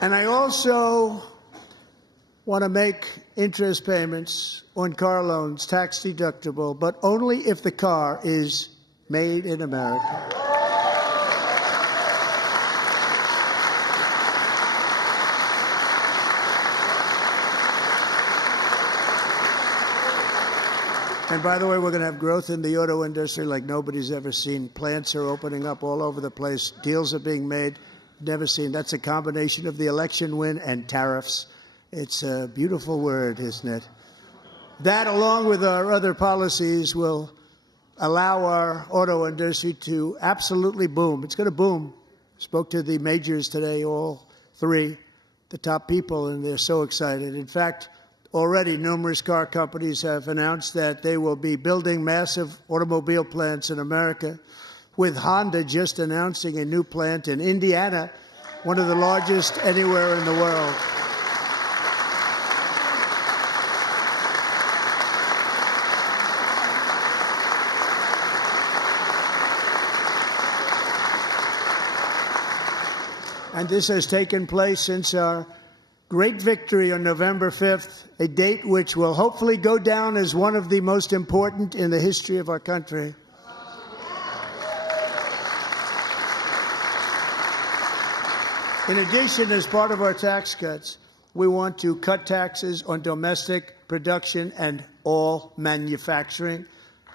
And I also want to make interest payments on car loans tax deductible, but only if the car is made in America. And by the way, we're going to have growth in the auto industry like nobody's ever seen. Plants are opening up all over the place. Deals are being made. Never seen. That's a combination of the election win and tariffs. It's a beautiful word, isn't it? That, along with our other policies, will allow our auto industry to absolutely boom. It's going to boom. Spoke to the majors today, all three, the top people, and they're so excited. In fact, already numerous car companies have announced that they will be building massive automobile plants in America, with Honda just announcing a new plant in Indiana, one of the largest anywhere in the world. And this has taken place since our great victory on November 5th, a date which will hopefully go down as one of the most important in the history of our country. In addition, as part of our tax cuts, we want to cut taxes on domestic production and all manufacturing.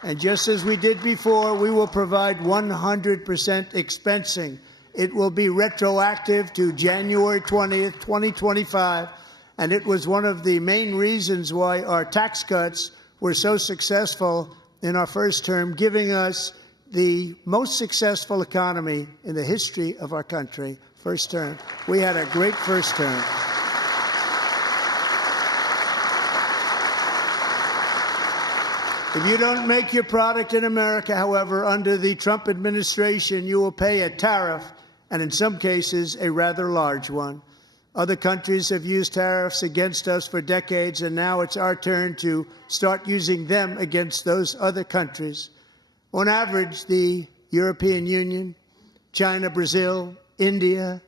And just as we did before, we will provide 100% expensing. It will be retroactive to January 20th, 2025. And it was one of the main reasons why our tax cuts were so successful in our first term, giving us the most successful economy in the history of our country. First term. We had a great first term. If you don't make your product in America, however, under the Trump administration, you will pay a tariff, and in some cases, a rather large one. Other countries have used tariffs against us for decades, and now it's our turn to start using them against those other countries. On average, the European Union, China, Brazil, India,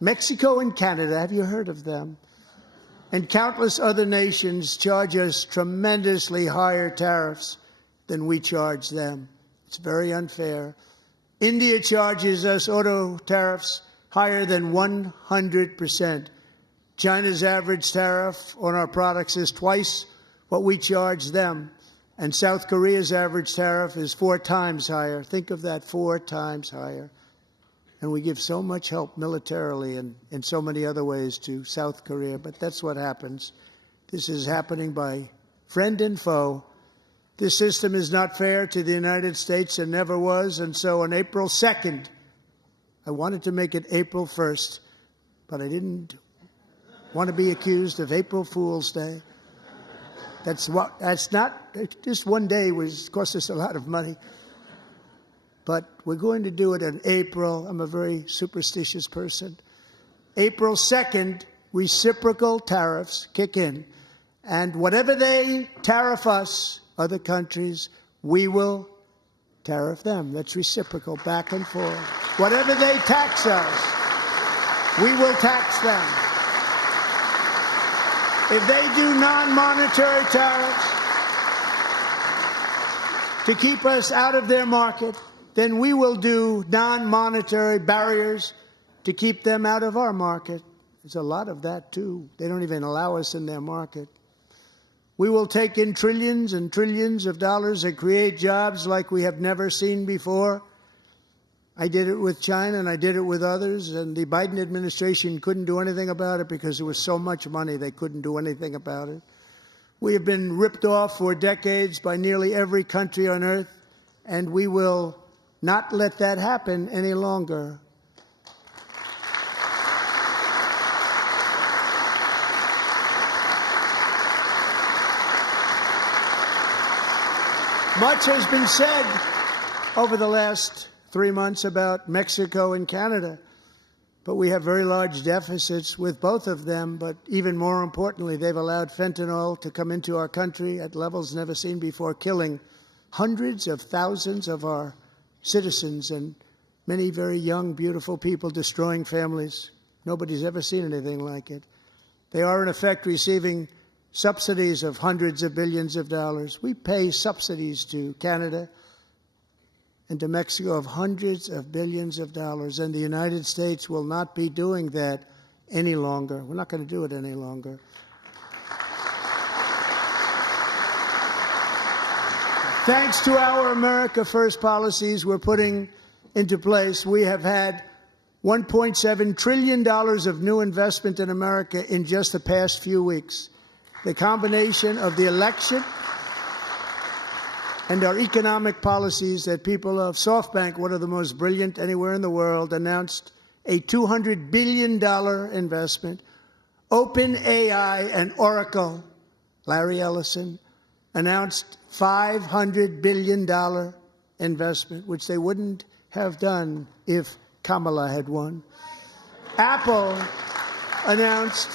Mexico, and Canada, have you heard of them? And countless other nations charge us tremendously higher tariffs than we charge them. It's very unfair. India charges us auto tariffs higher than 100%. China's average tariff on our products is twice what we charge them. And South Korea's average tariff is 4 times higher. Think of that, 4 times higher. And we give so much help militarily and in so many other ways to South Korea. But that's what happens. This is happening by friend and foe. This system is not fair to the United States and never was. And so on April 2nd, I wanted to make it April 1st, but I didn't want to be accused of April Fool's Day. That's not, just one day cost us a lot of money. But we're going to do it in April. I'm a very superstitious person. April 2nd, reciprocal tariffs kick in. And whatever they tariff us, other countries, we will tariff them. That's reciprocal, back and forth. Whatever they tax us, we will tax them. If they do non-monetary tariffs to keep us out of their market, then we will do non-monetary barriers to keep them out of our market. There's a lot of that, too. They don't even allow us in their market. We will take in trillions and trillions of dollars and create jobs like we have never seen before. I did it with China and I did it with others, and the Biden administration couldn't do anything about it because there was so much money they couldn't do anything about it. We have been ripped off for decades by nearly every country on earth, and we will not let that happen any longer. Much has been said over the last 3 months about Mexico and Canada, but we have very large deficits with both of them. But even more importantly, they've allowed fentanyl to come into our country at levels never seen before, killing hundreds of thousands of our citizens and many very young, beautiful people, destroying families. Nobody's ever seen anything like it. They are, in effect, receiving subsidies of hundreds of billions of dollars. We pay subsidies to Canada and to Mexico of hundreds of billions of dollars, and the United States will not be doing that any longer. We're not going to do it any longer. Thanks to our America First policies we're putting into place, we have had $1.7 trillion of new investment in America in just the past few weeks. The combination of the election and our economic policies that people of SoftBank, one of the most brilliant anywhere in the world, announced a $200 billion investment. OpenAI and Oracle, Larry Ellison, announced $500 billion investment, which they wouldn't have done if Kamala had won. Apple announced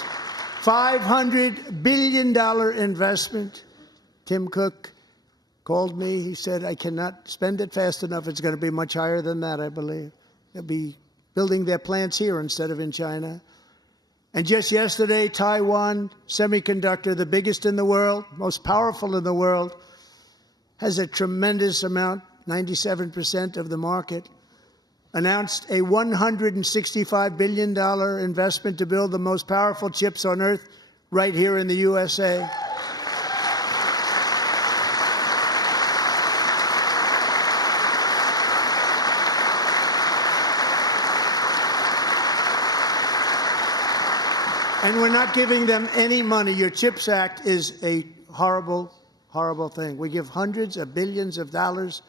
$500 billion investment. Tim Cook called me. He said, I cannot spend it fast enough. It's going to be much higher than that, I believe. They'll be building their plants here instead of in China. And just yesterday, Taiwan Semiconductor, the biggest in the world, most powerful in the world, has a tremendous amount, 97% of the market, announced a $165 billion investment to build the most powerful chips on earth right here in the USA. And we're not giving them any money. Your CHIPS Act is a horrible, horrible thing. We give hundreds of billions of dollars,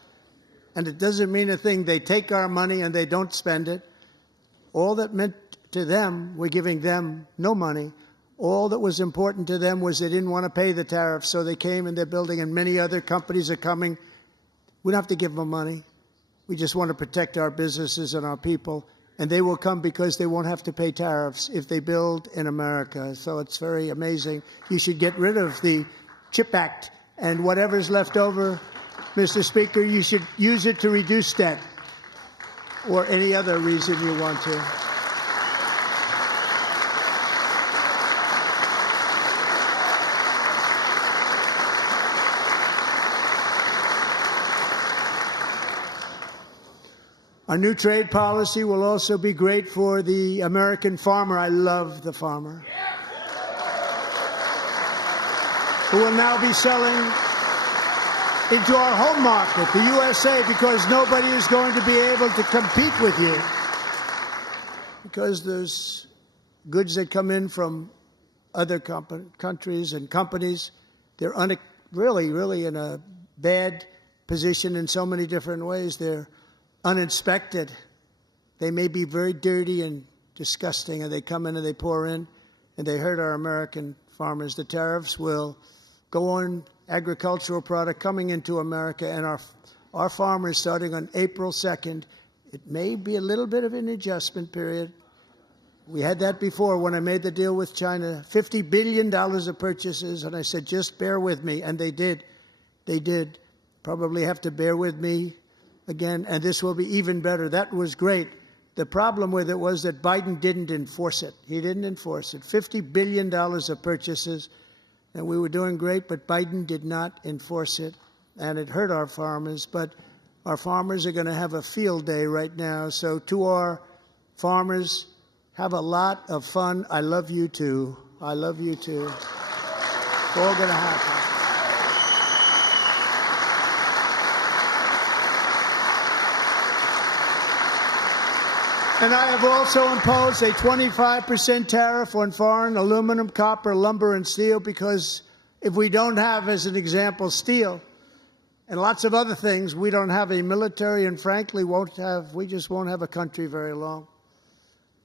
and it doesn't mean a thing. They take our money and they don't spend it. All that meant to them, we're giving them no money. All that was important to them was they didn't want to pay the tariffs, so they came and they're building, and many other companies are coming. We don't have to give them money. We just want to protect our businesses and our people. And they will come because they won't have to pay tariffs if they build in America. So it's very amazing. You should get rid of the CHIP Act, and whatever's left over, Mr. Speaker, you should use it to reduce debt or any other reason you want to. Our new trade policy will also be great for the American farmer. I love the farmer, who will now be selling into our home market, the USA, because nobody is going to be able to compete with you because there's goods that come in from other countries and companies. They're really in a bad position in so many different ways. They're uninspected. They may be very dirty and disgusting, and they come in and they pour in, and they hurt our American farmers. The tariffs will go on agricultural product coming into America, and our farmers, starting on April 2nd, it may be a little bit of an adjustment period. We had that before when I made the deal with China, $50 billion of purchases, and I said, just bear with me, and they did. They did. Probably have to bear with me again, and this will be even better. That was great. The problem with it was that Biden didn't enforce it. He didn't enforce it. $50 billion of purchases, and we were doing great, but Biden did not enforce it, and it hurt our farmers. But our farmers are going to have a field day right now. So to our farmers, have a lot of fun. I love you too. I love you too. It's all going to happen. And I have also imposed a 25% tariff on foreign aluminum, copper, lumber, and steel, because if we don't have, as an example, steel and lots of other things, we don't have a military, and frankly, we just won't have a country very long.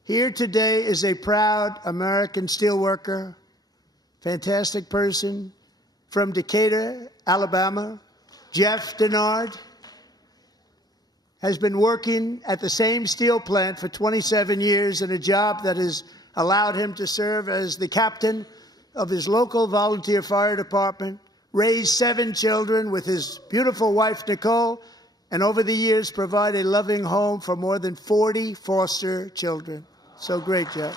Here today is a proud American steelworker, fantastic person from Decatur, Alabama, Jeff Denard. Has been working at the same steel plant for 27 years in a job that has allowed him to serve as the captain of his local volunteer fire department, raise 7 children with his beautiful wife, Nicole, and over the years provide a loving home for more than 40 foster children. So great, Jeff.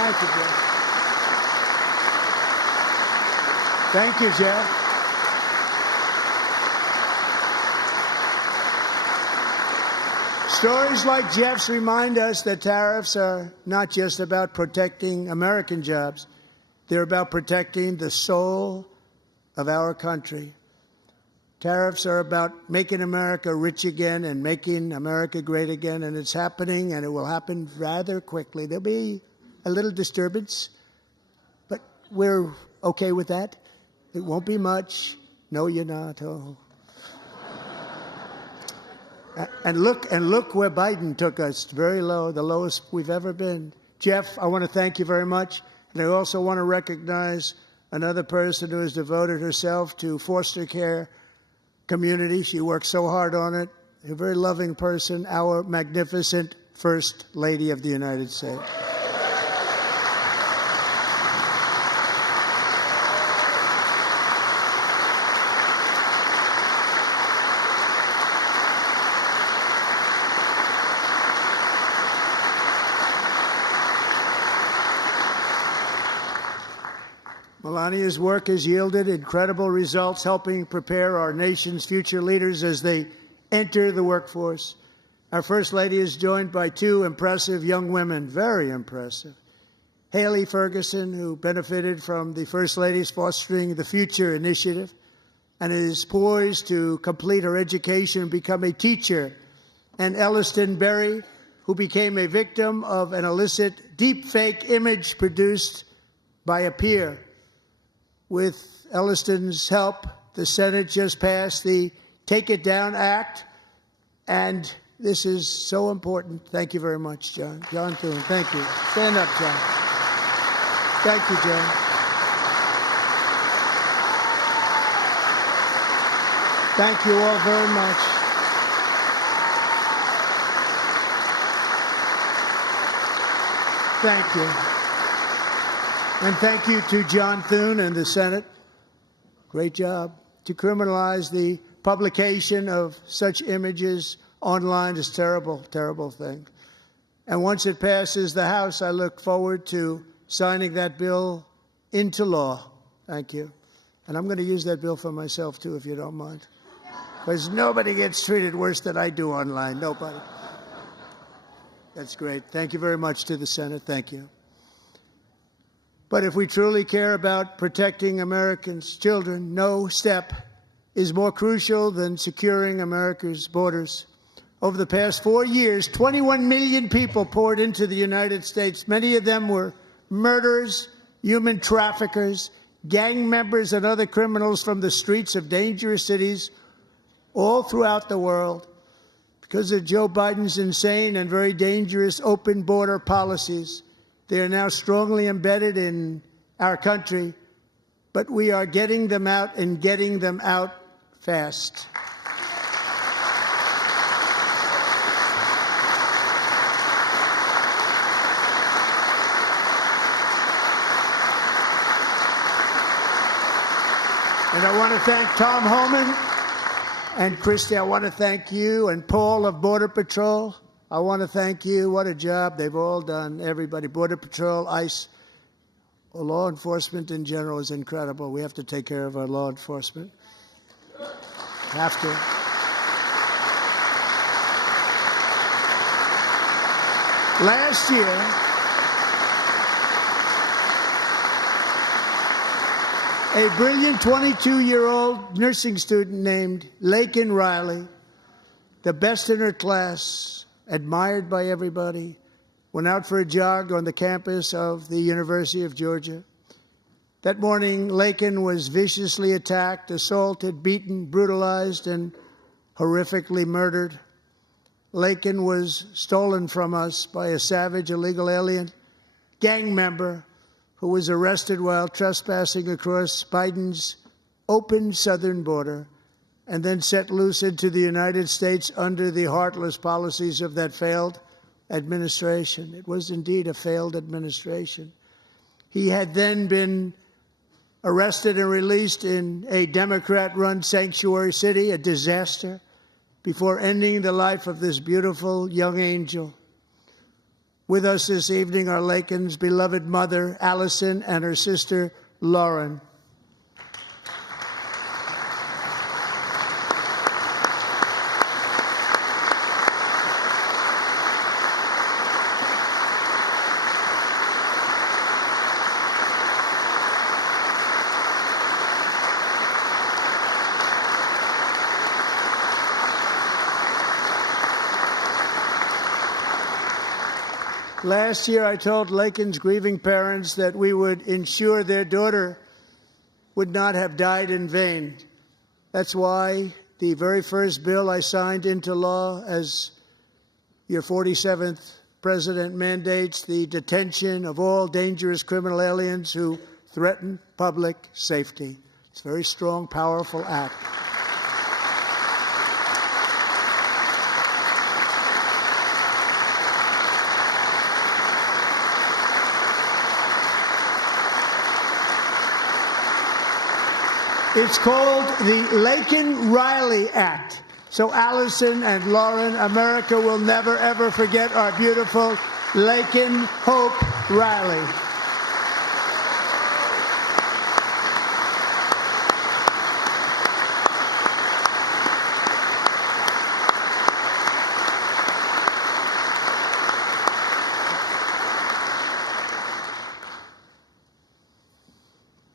Thank you, Jeff. Thank you, Jeff. Stories like Jeff's remind us that tariffs are not just about protecting American jobs. They're about protecting the soul of our country. Tariffs are about making America rich again and making America great again, and it's happening, and it will happen rather quickly. There'll be a little disturbance, but we're okay with that. It won't be much. No, you're not. Oh. And look where Biden took us. Very low, the lowest we've ever been. Jeff, I want to thank you very much. And I also want to recognize another person who has devoted herself to foster care community. She works so hard on it. A very loving person, our magnificent First Lady of the United States. Melania's work has yielded incredible results, helping prepare our nation's future leaders as they enter the workforce. Our First Lady is joined by 2 impressive young women, very impressive. Haley Ferguson, who benefited from the First Lady's Fostering the Future initiative and is poised to complete her education and become a teacher. And Elliston Berry, who became a victim of an illicit deepfake image produced by a peer. With Elliston's help, the Senate just passed the Take It Down Act, and this is so important. Thank you very much, John. John Thune, thank you. Stand up, John. Thank you, John. Thank you all very much. Thank you. And thank you to John Thune and the Senate. Great job. To criminalize the publication of such images online is terrible, terrible thing. And once it passes the House, I look forward to signing that bill into law. Thank you. And I'm going to use that bill for myself, too, if you don't mind. Because nobody gets treated worse than I do online. Nobody. That's great. Thank you very much to the Senate. Thank you. But But if we truly care about protecting Americans' children, no step is more crucial than securing America's borders. Over the past 4 years, 21 million people poured into the United States. Many of them were murderers, human traffickers, gang members, and other criminals from the streets of dangerous cities all throughout the world. Because of Joe Biden's insane and very dangerous open border policies, they are now strongly embedded in our country, but we are getting them out and getting them out fast. And I want to thank Tom Homan and Christy. I want to thank you and Paul of Border Patrol. I want to thank you. What a job they've all done, everybody. Border Patrol, ICE, law enforcement in general is incredible. We have to take care of our law enforcement. Have to. Last year, a brilliant 22-year-old nursing student named Laken Riley, the best in her class, admired by everybody, went out for a jog on the campus of the University of Georgia. That morning, Laken was viciously attacked, assaulted, beaten, brutalized, and horrifically murdered. Laken was stolen from us by a savage illegal alien gang member who was arrested while trespassing across Biden's open southern border and then set loose into the United States under the heartless policies of that failed administration. It was indeed a failed administration. He had then been arrested and released in a Democrat-run sanctuary city, a disaster, before ending the life of this beautiful young angel. With us this evening are Laken's beloved mother, Allison, and her sister, Lauren. Last year, I told Laken's grieving parents that we would ensure their daughter would not have died in vain. That's why the very first bill I signed into law as your 47th president mandates the detention of all dangerous criminal aliens who threaten public safety. It's a very strong, powerful act. It's called the Laken-Riley Act. So Allison and Lauren, America will never, ever forget our beautiful Laken Hope Riley.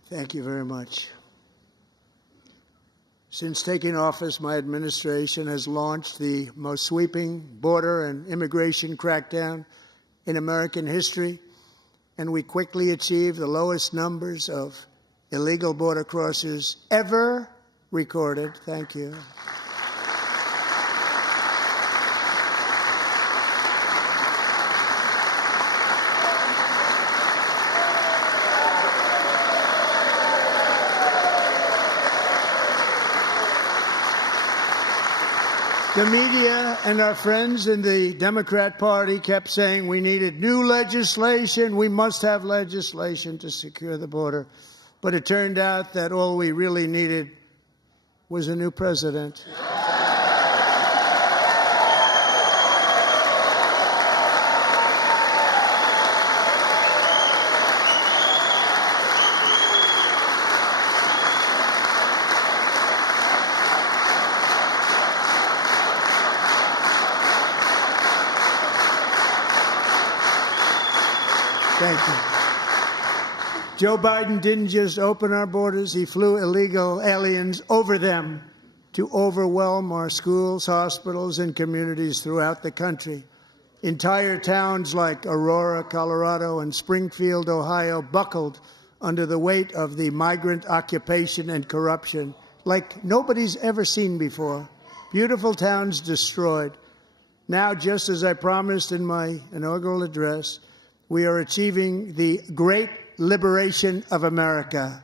Thank you very much. Since taking office, my administration has launched the most sweeping border and immigration crackdown in American history, and we quickly achieved the lowest numbers of illegal border crossers ever recorded. Thank you. The media and our friends in the Democrat Party kept saying we needed new legislation, we must have legislation to secure the border. But it turned out that all we really needed was a new president. Thank you. Joe Biden didn't just open our borders, he flew illegal aliens over them to overwhelm our schools, hospitals, and communities throughout the country. Entire towns like Aurora, Colorado, and Springfield, Ohio, buckled under the weight of the migrant occupation and corruption like nobody's ever seen before. Beautiful towns destroyed. Now, just as I promised in my inaugural address, we are achieving the great liberation of America.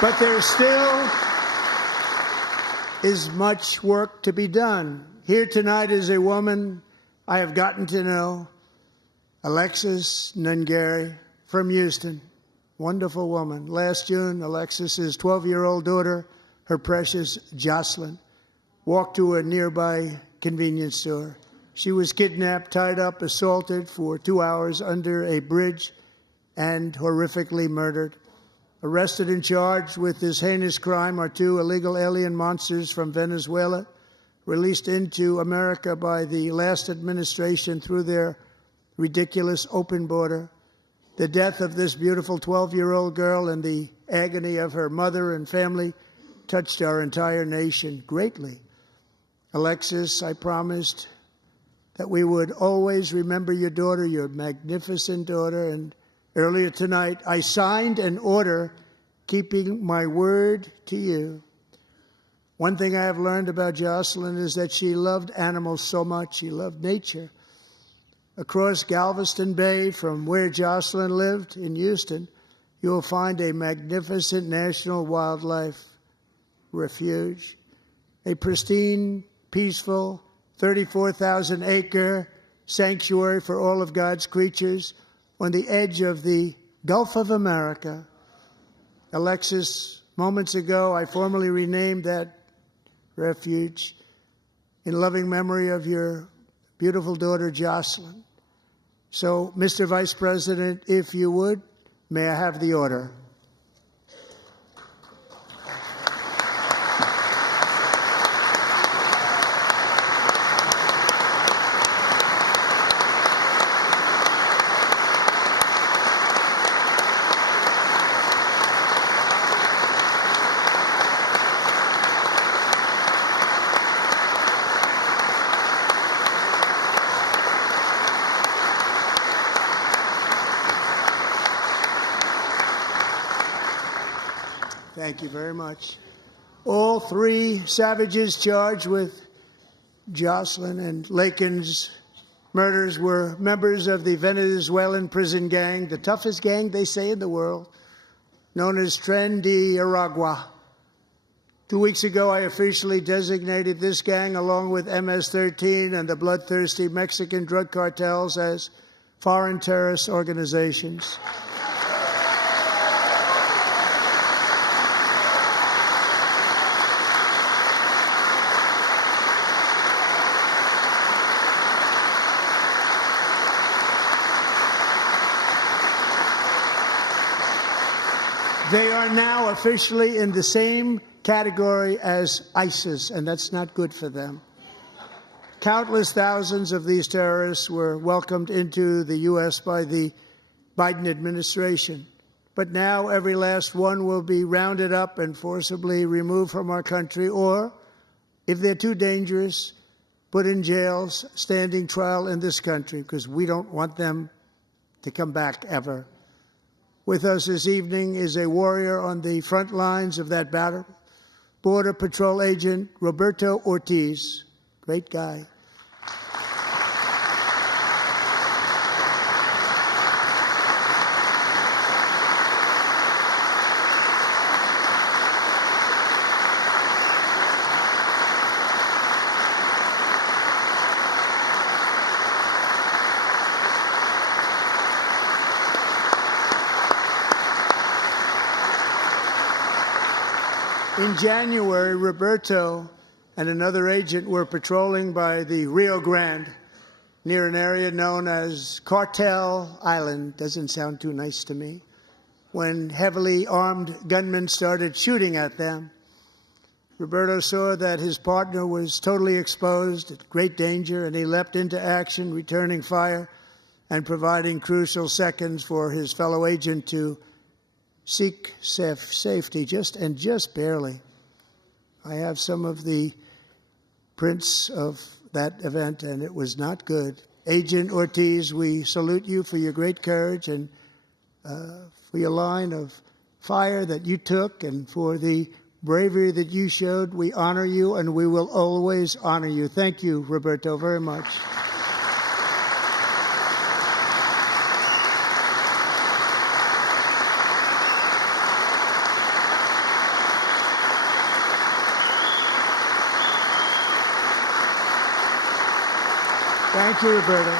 But there still is much work to be done. Here tonight is a woman I have gotten to know, Alexis Nungari from Houston. Wonderful woman. Last June, Alexis's 12-year-old daughter, her precious Jocelyn, walked to a nearby convenience store. She was kidnapped, tied up, assaulted for 2 hours under a bridge, and horrifically murdered. Arrested and charged with this heinous crime are 2 illegal alien monsters from Venezuela, released into America by the last administration through their ridiculous open border. The death of this beautiful 12-year-old girl and the agony of her mother and family touched our entire nation greatly. Alexis, I promised that we would always remember your daughter, your magnificent daughter, and earlier tonight, I signed an order keeping my word to you. One thing I have learned about Jocelyn is that she loved animals so much. She loved nature. Across Galveston Bay, from where Jocelyn lived in Houston, you will find a magnificent national wildlife refuge, a pristine, peaceful, 34,000-acre sanctuary for all of God's creatures on the edge of the Gulf of America. Alexis, moments ago, I formally renamed that refuge in loving memory of your beautiful daughter, Jocelyn. So, Mr. Vice President, if you would, may I have the order? Thank you very much. All 3 savages charged with Jocelyn and Lakin's murders were members of the Venezuelan prison gang, the toughest gang, they say, in the world, known as Tren de Aragua. 2 weeks ago, I officially designated this gang, along with MS-13 and the bloodthirsty Mexican drug cartels, as foreign terrorist organizations. They are now officially in the same category as ISIS, and that's not good for them. Countless thousands of these terrorists were welcomed into the U.S. by the Biden administration. But now every last one will be rounded up and forcibly removed from our country, or, if they're too dangerous, put in jails, standing trial in this country, because we don't want them to come back ever. With us this evening is a warrior on the front lines of that battle, Border Patrol Agent Roberto Ortiz. Great guy. In January, Roberto and another agent were patrolling by the Rio Grande near an area known as Cartel Island. Doesn't sound too nice to me. When heavily armed gunmen started shooting at them. Roberto saw that his partner was totally exposed, at great danger, and he leapt into action, returning fire and providing crucial seconds for his fellow agent to seek safety, just barely. I have some of the prints of that event, and it was not good. Agent Ortiz, we salute you for your great courage and for your line of fire that you took and for the bravery that you showed. We honor you, and we will always honor you. Thank you, Roberto, very much. Thank you, Roberto.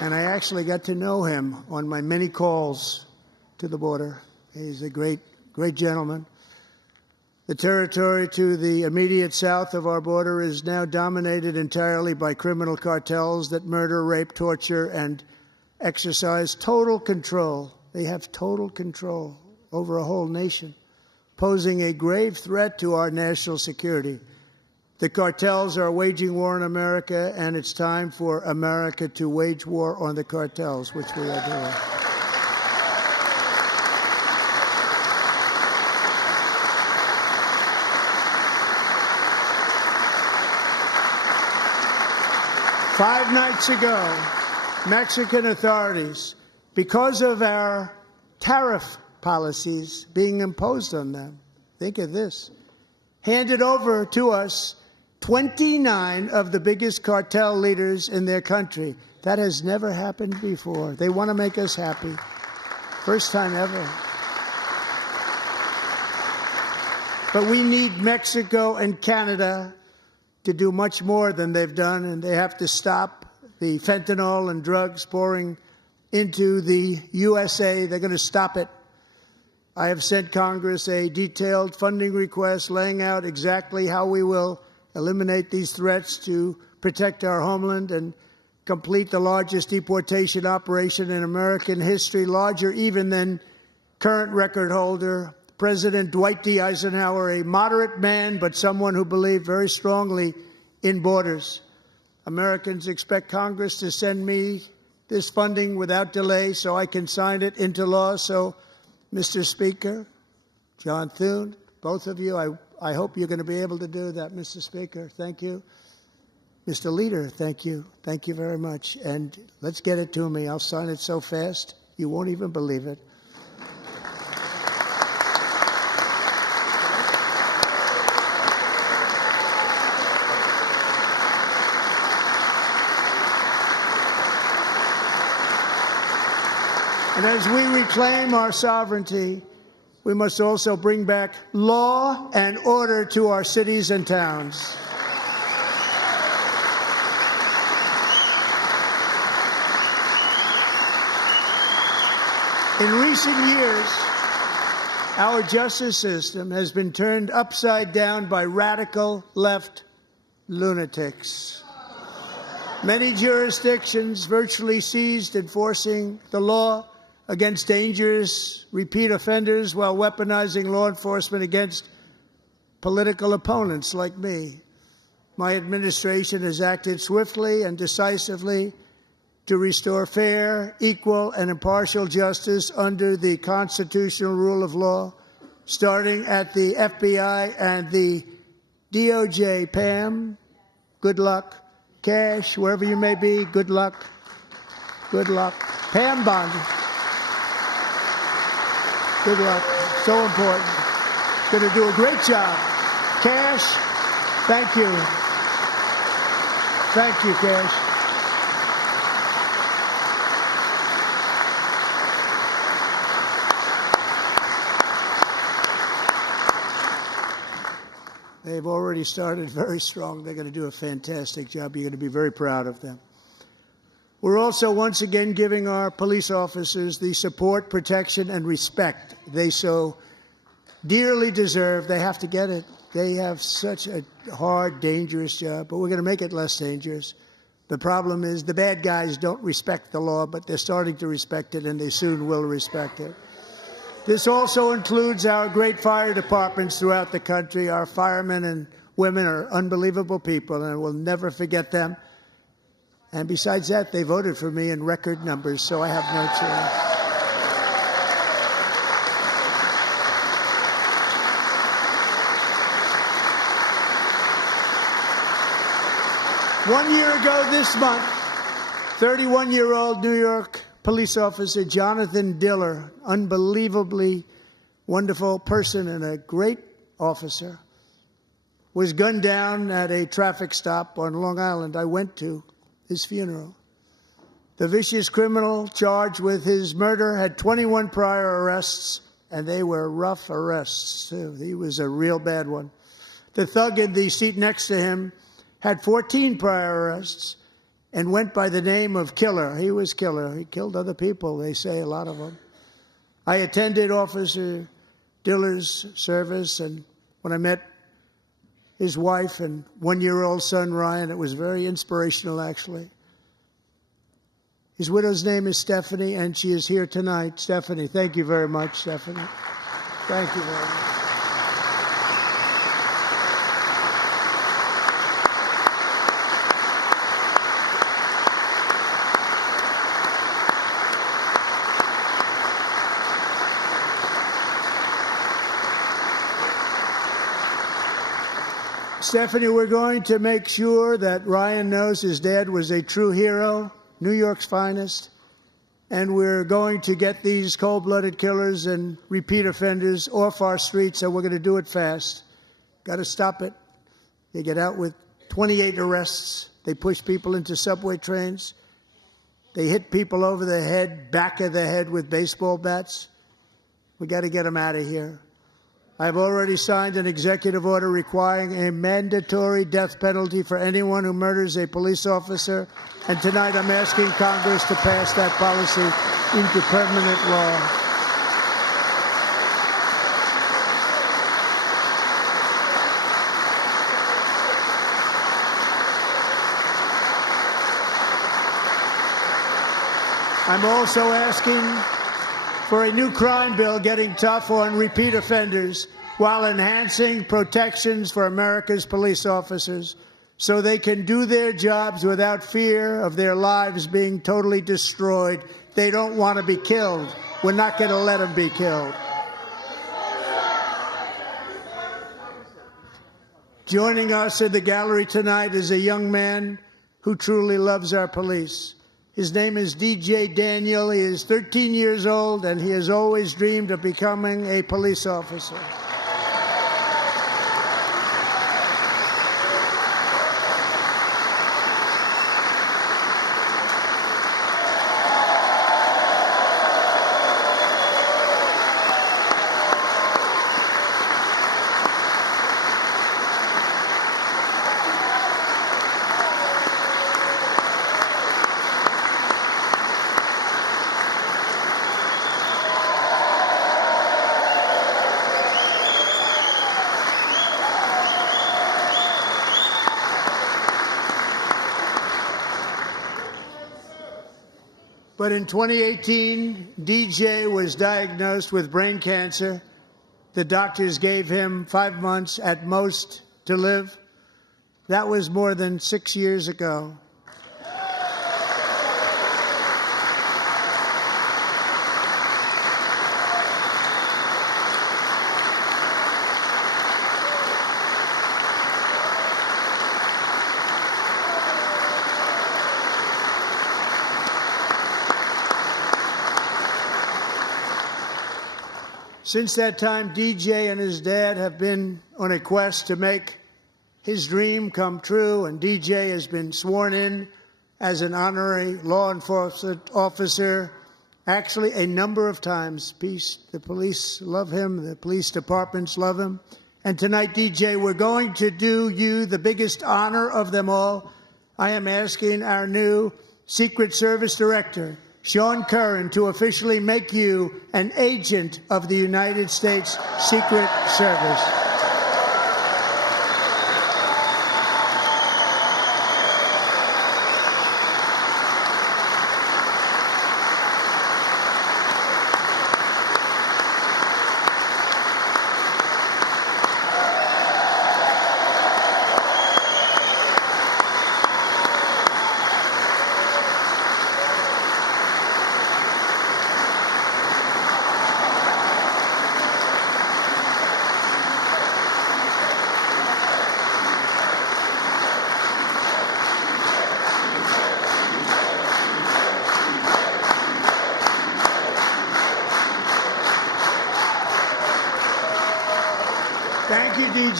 And I actually got to know him on my many calls to the border. He's a great gentleman. The territory to the immediate south of our border is now dominated entirely by criminal cartels that murder, rape, torture, and exercise total control. They have total control over a whole nation, posing a grave threat to our national security. The cartels are waging war in America, and it's time for America to wage war on the cartels, which we are doing. Five nights ago, Mexican authorities, because of our tariff policies being imposed on them, think of this, handed over to us 29 of the biggest cartel leaders in their country. That has never happened before. They want to make us happy. First time ever. But we need Mexico and Canada to do much more than they've done, and they have to stop the fentanyl and drugs pouring into the USA. They're going to stop it. I have sent Congress a detailed funding request laying out exactly how we will eliminate these threats to protect our homeland and complete the largest deportation operation in American history, larger even than current record holder President Dwight D. Eisenhower, a moderate man, but someone who believed very strongly in borders. Americans expect Congress to send me this funding without delay so I can sign it into law. So, Mr. Speaker, John Thune, both of you, I hope you're going to be able to do that, Mr. Speaker. Thank you. Mr. Leader, thank you. Thank you very much. And let's get it to me. I'll sign it so fast, you won't even believe it. And as we reclaim our sovereignty, we must also bring back law and order to our cities and towns. In recent years, our justice system has been turned upside down by radical left lunatics. Many jurisdictions virtually ceased enforcing the law against dangerous repeat offenders while weaponizing law enforcement against political opponents like me. My administration has acted swiftly and decisively to restore fair, equal, and impartial justice under the constitutional rule of law, starting at the FBI and the DOJ. Pam, good luck. Cash, wherever you may be, good luck. Good luck. Pam Bond. Good luck. So important. Going to do a great job. Cash, thank you. Thank you, Cash. They've already started very strong. They're going to do a fantastic job. You're going to be very proud of them. We're also once again giving our police officers the support, protection, and respect they so dearly deserve. They have to get it. They have such a hard, dangerous job, but we're going to make it less dangerous. The problem is the bad guys don't respect the law, but they're starting to respect it, and they soon will respect it. This also includes our great fire departments throughout the country. Our firemen and women are unbelievable people, and we'll never forget them. And besides that, they voted for me in record numbers, so I have no choice. 1 year ago this month, 31-year-old New York police officer Jonathan Diller, unbelievably wonderful person and a great officer, was gunned down at a traffic stop on Long Island. I went to his funeral. The vicious criminal charged with his murder had 21 prior arrests, and they were rough arrests, too. He was a real bad one. The thug in the seat next to him had 14 prior arrests and went by the name of Killer. He was Killer. He killed other people, they say, a lot of them. I attended Officer Diller's service, and when I met his wife and one-year-old son, Ryan, it was very inspirational, actually. His widow's name is Stephanie, and she is here tonight. Stephanie, thank you very much, Stephanie. Thank you very much. Stephanie, we're going to make sure that Ryan knows his dad was a true hero, New York's finest, and we're going to get these cold-blooded killers and repeat offenders off our streets, and we're going to do it fast. Got to stop it. They get out with 28 arrests. They push people into subway trains. They hit people over the head, back of the head with baseball bats. We got to get them out of here. I've already signed an executive order requiring a mandatory death penalty for anyone who murders a police officer, and tonight I'm asking Congress to pass that policy into permanent law. I'm also asking for a new crime bill getting tough on repeat offenders while enhancing protections for America's police officers so they can do their jobs without fear of their lives being totally destroyed. They don't want to be killed. We're not going to let them be killed. Joining us in the gallery tonight is a young man who truly loves our police. His name is DJ Daniel. He is 13 years old, and he has always dreamed of becoming a police officer. But in 2018, DJ was diagnosed with brain cancer. The doctors gave him 5 months at most to live. That was more than 6 years ago. Since that time, DJ and his dad have been on a quest to make his dream come true, and DJ has been sworn in as an honorary law enforcement officer, actually a number of times. The police love him, the police departments love him. And tonight, DJ, we're going to do you the biggest honor of them all. I am asking our new Secret Service Director, Sean Curran, to officially make you an agent of the United States Secret Service.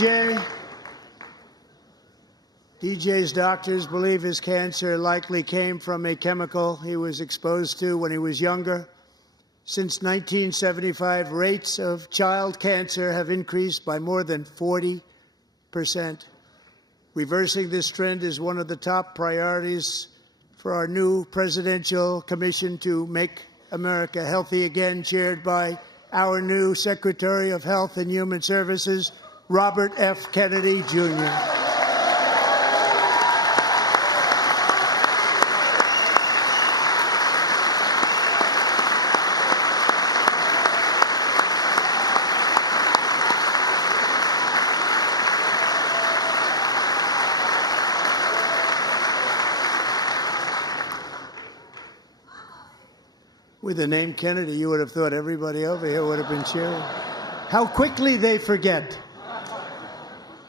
DJ. DJ's doctors believe his cancer likely came from a chemical he was exposed to when he was younger. Since 1975, rates of child cancer have increased by more than 40%. Reversing this trend is one of the top priorities for our new presidential commission to make America healthy again, chaired by our new Secretary of Health and Human Services, Robert F. Kennedy, Jr. With the name Kennedy, you would have thought everybody over here would have been cheering. How quickly they forget.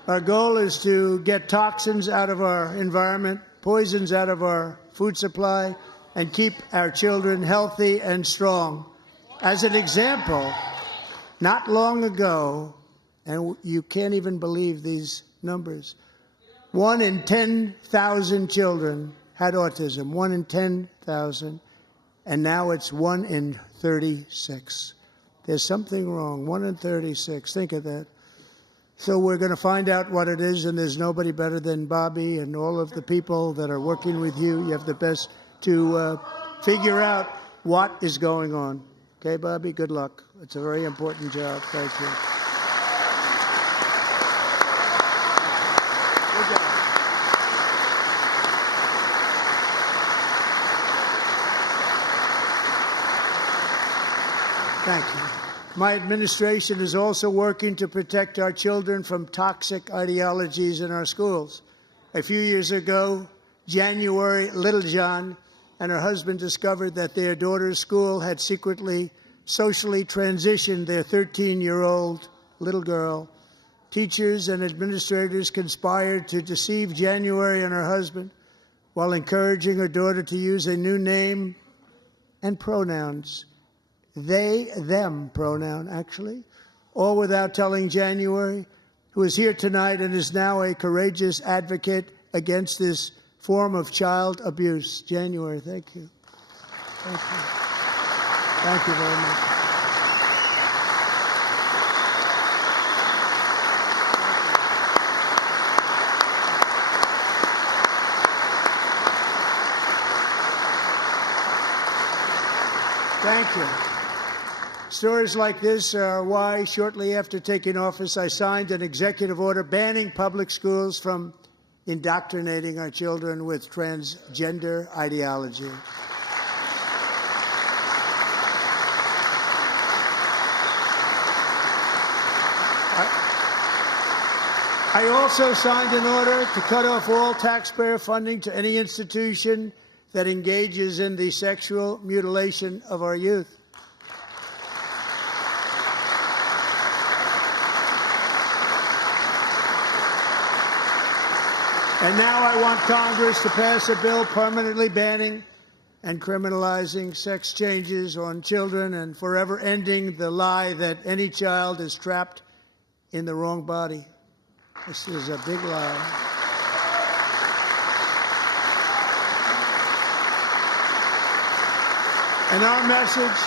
Our goal is to get toxins out of our environment, poisons out of our food supply, and keep our children healthy and strong. As an example, not long ago, and you can't even believe these numbers, 1 in 10,000 children had autism, 1 in 10,000. And now it's 1 in 36. There's something wrong. 1 in 36. Think of that. So we're going to find out what it is, and there's nobody better than Bobby and all of the people that are working with you. You have the best to figure out what is going on. Okay, Bobby? Good luck. It's a very important job. Thank you. Good job. Thank you. My administration is also working to protect our children from toxic ideologies in our schools. A few years ago, January Littlejohn and her husband discovered that their daughter's school had secretly socially transitioned their 13-year-old little girl. Teachers and administrators conspired to deceive January and her husband while encouraging her daughter to use a new name and pronouns. They, them pronoun, actually, all without telling January, who is here tonight and is now a courageous advocate against this form of child abuse. January, thank you. Thank you. Thank you very much. Thank you. Stories like this are why, shortly after taking office, I signed an executive order banning public schools from indoctrinating our children with transgender ideology. I also signed an order to cut off all taxpayer funding to any institution that engages in the sexual mutilation of our youth. And now I want Congress to pass a bill permanently banning and criminalizing sex changes on children and forever ending the lie that any child is trapped in the wrong body. This is a big lie. And our message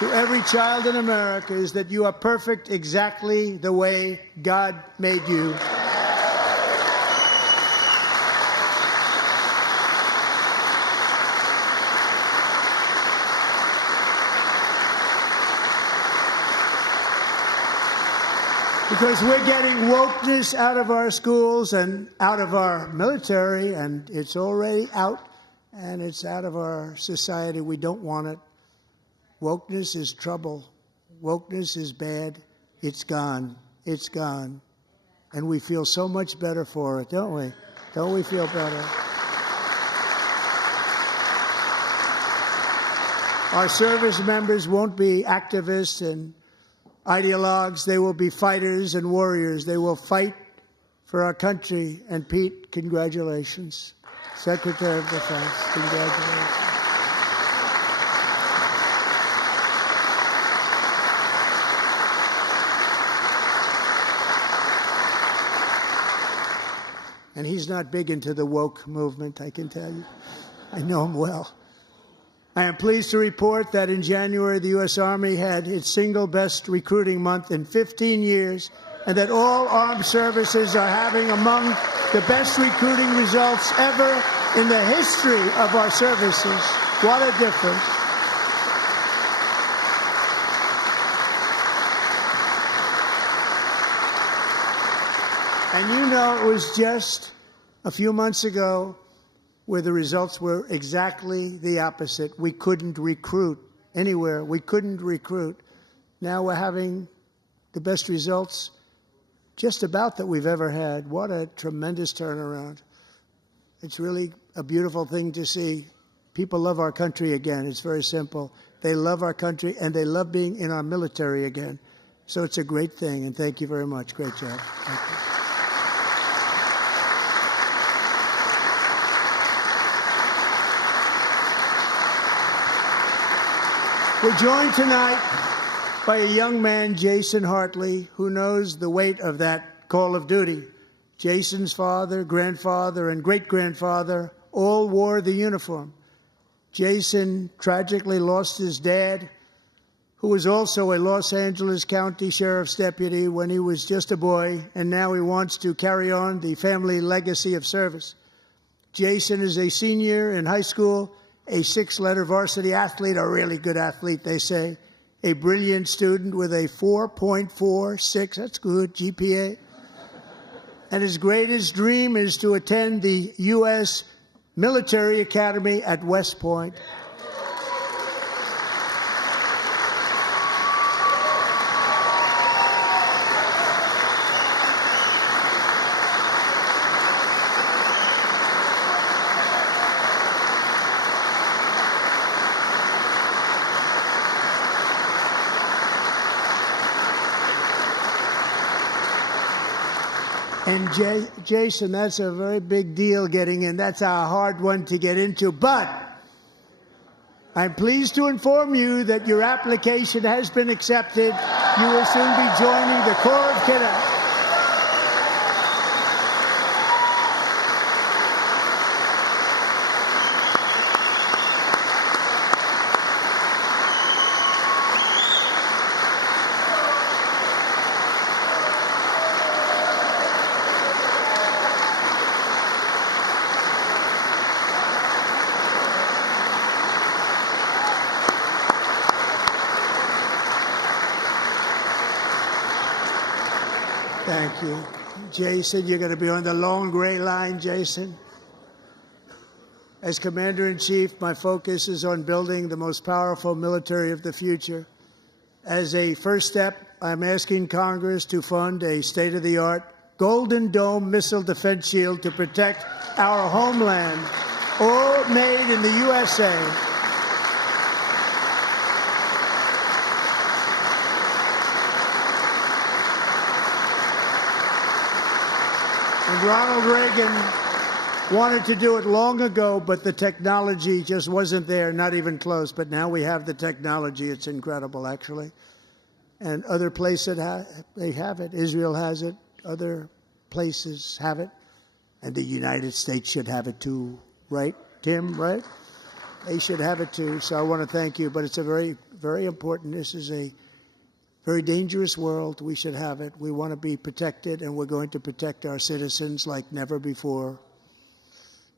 to every child in America is that you are perfect exactly the way God made you. Because we're getting wokeness out of our schools and out of our military, and it's already out, and it's out of our society. We don't want it. Wokeness is trouble. Wokeness is bad. It's gone. It's gone. And we feel so much better for it, don't we? Don't we feel better? Our service members won't be activists and ideologues. They will be fighters and warriors. They will fight for our country. And Pete, congratulations. Secretary of Defense, congratulations. And he's not big into the woke movement, I can tell you. I know him well. I am pleased to report that in January, the U.S. Army had its single best recruiting month in 15 years, and that all armed services are having among the best recruiting results ever in the history of our services. What a difference. And you know, it was just a few months ago where the results were exactly the opposite. We couldn't recruit anywhere. We couldn't recruit. Now we're having the best results just about that we've ever had. What a tremendous turnaround. It's really a beautiful thing to see. People love our country again. It's very simple. They love our country, and they love being in our military again. So it's a great thing, and thank you very much. Great job. Thank you. We're joined tonight by a young man, Jason Hartley, who knows the weight of that call of duty. Jason's father, grandfather, and great-grandfather all wore the uniform. Jason tragically lost his dad, who was also a Los Angeles County Sheriff's deputy when he was just a boy, and now he wants to carry on the family legacy of service. Jason is a senior in high school, a 6-letter varsity athlete, a really good athlete, they say, a brilliant student with a 4.46, that's good, GPA. And his greatest dream is to attend the U.S. Military Academy at West Point. And Jason, that's a very big deal getting in. That's a hard one to get into. But I'm pleased to inform you that your application has been accepted. You will soon be joining the Corps of Cadets. Thank you. Jason, you're going to be on the long gray line, Jason. As Commander-in-Chief, my focus is on building the most powerful military of the future. As a first step, I'm asking Congress to fund a state-of-the-art Golden Dome missile defense shield to protect our homeland, all made in the USA. And Ronald Reagan wanted to do it long ago, but the technology just wasn't there, not even close. But now we have the technology. It's incredible, actually. And other places, they have it. Israel has it. Other places have it. And the United States should have it too, right, Tim, right? They should have it too. So I want to thank you. But it's a very, very important. This is a very dangerous world. We should have it. We want to be protected, and we're going to protect our citizens like never before.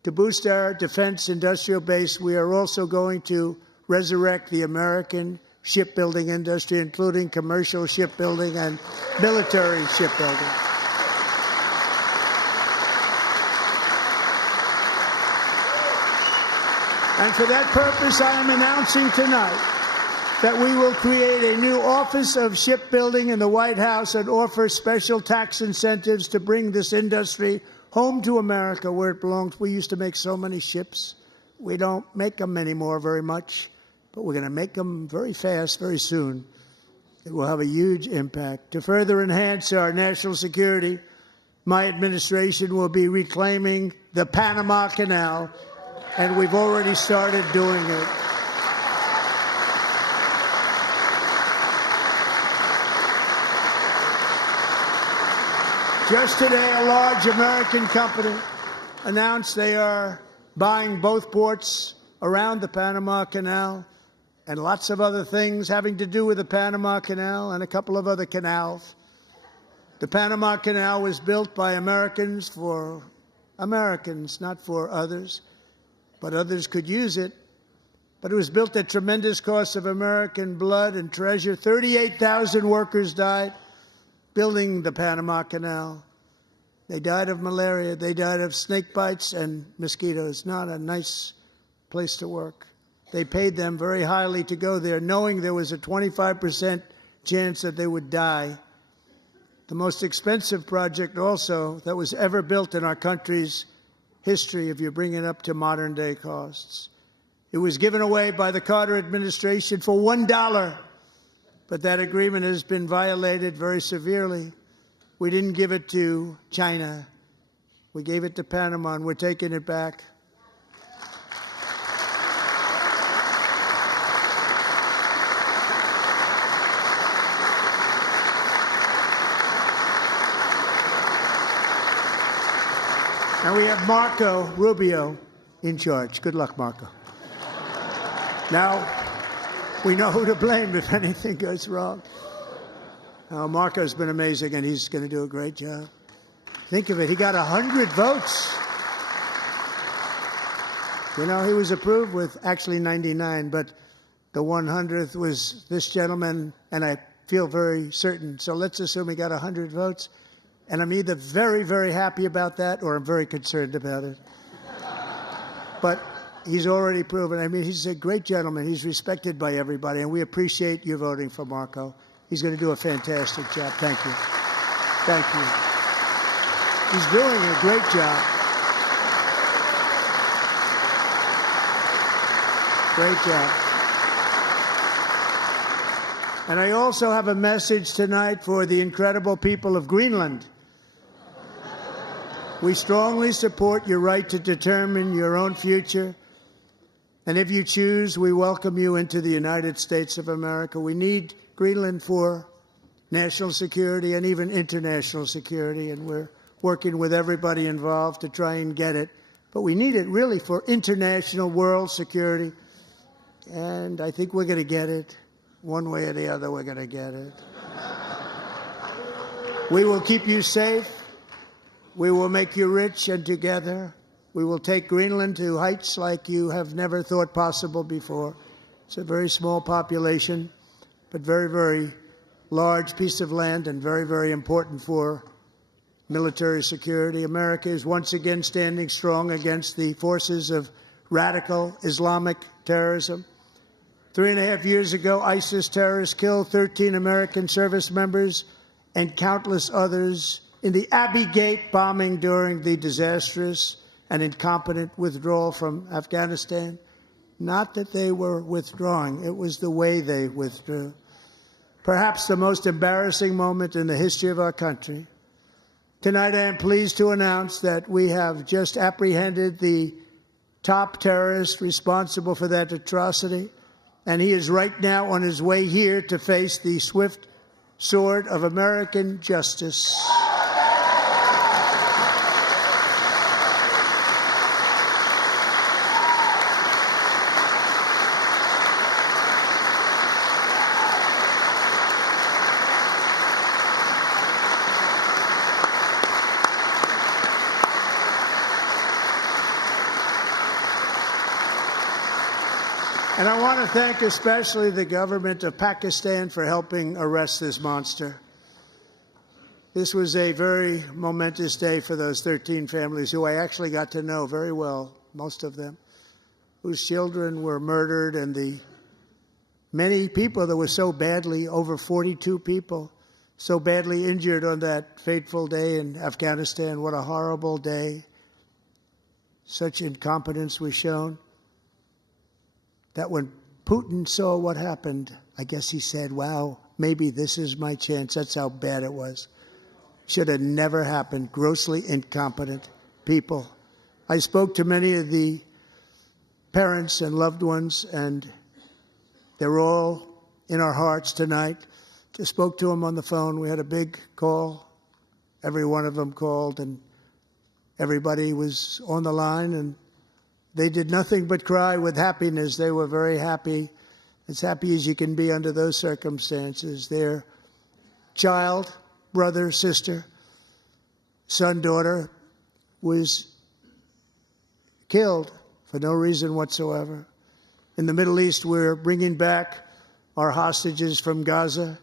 To boost our defense industrial base, we are also going to resurrect the American shipbuilding industry, including commercial shipbuilding and military shipbuilding. And for that purpose, I am announcing tonight that we will create a new Office of Shipbuilding in the White House and offer special tax incentives to bring this industry home to America where it belongs. We used to make so many ships. We don't make them anymore very much, but we're going to make them very fast, very soon. It will have a huge impact. To further enhance our national security, my administration will be reclaiming the Panama Canal, and we've already started doing it. Just today, a large American company announced they are buying both ports around the Panama Canal and lots of other things having to do with the Panama Canal and a couple of other canals. The Panama Canal was built by Americans for Americans, not for others, but others could use it. But it was built at tremendous cost of American blood and treasure. 38,000 workers died building the Panama Canal. They died of malaria. They died of snake bites and mosquitoes. Not a nice place to work. They paid them very highly to go there, knowing there was a 25% chance that they would die. The most expensive project also that was ever built in our country's history, if you bring it up to modern day costs. It was given away by the Carter administration for $1, but that agreement has been violated very severely. We didn't give it to China. We gave it to Panama, and we're taking it back. And we have Marco Rubio in charge. Good luck, Marco. Now, we know who to blame if anything goes wrong. Marco's been amazing, and he's going to do a great job. Think of it. He got 100 votes. You know, he was approved with actually 99, but the 100th was this gentleman, and I feel very certain. So let's assume he got 100 votes. And I'm either very, very happy about that or I'm very concerned about it. But he's already proven. I mean, he's a great gentleman. He's respected by everybody, and we appreciate you voting for Marco. He's going to do a fantastic job. Thank you. Thank you. He's doing a great job. Great job. And I also have a message tonight for the incredible people of Greenland. We strongly support your right to determine your own future. And if you choose, we welcome you into the United States of America. We need Greenland for national security and even international security, and we're working with everybody involved to try and get it. But we need it really for international world security, and I think we're going to get it. One way or the other, we're going to get it. We will keep you safe. We will make you rich, and together we will take Greenland to heights like you have never thought possible before. It's a very small population, but very, very large piece of land and very, very important for military security. America is once again standing strong against the forces of radical Islamic terrorism. 3.5 years ago, ISIS terrorists killed 13 American service members and countless others in the Abbey Gate bombing during the disastrous and incompetent withdrawal from Afghanistan. Not that they were withdrawing, it was the way they withdrew. Perhaps the most embarrassing moment in the history of our country. Tonight, I am pleased to announce that we have just apprehended the top terrorist responsible for that atrocity, and he is right now on his way here to face the swift sword of American justice. And I want to thank especially the government of Pakistan for helping arrest this monster. This was a very momentous day for those 13 families who I actually got to know very well, most of them, whose children were murdered, and the many people that were so badly, over 42 people, so badly injured on that fateful day in Afghanistan. What a horrible day. Such incompetence was shown. That when Putin saw what happened, I guess he said, wow, maybe this is my chance. That's how bad it was. Should have never happened. Grossly incompetent people. I spoke to many of the parents and loved ones, and they're all in our hearts tonight. Just spoke to them on the phone. We had a big call. every one of them called, and everybody was on the line, and they did nothing but cry with happiness. They were very happy, as happy as you can be under those circumstances. Their child, brother, sister, son, daughter was killed for no reason whatsoever. In the Middle East, we're bringing back our hostages from Gaza.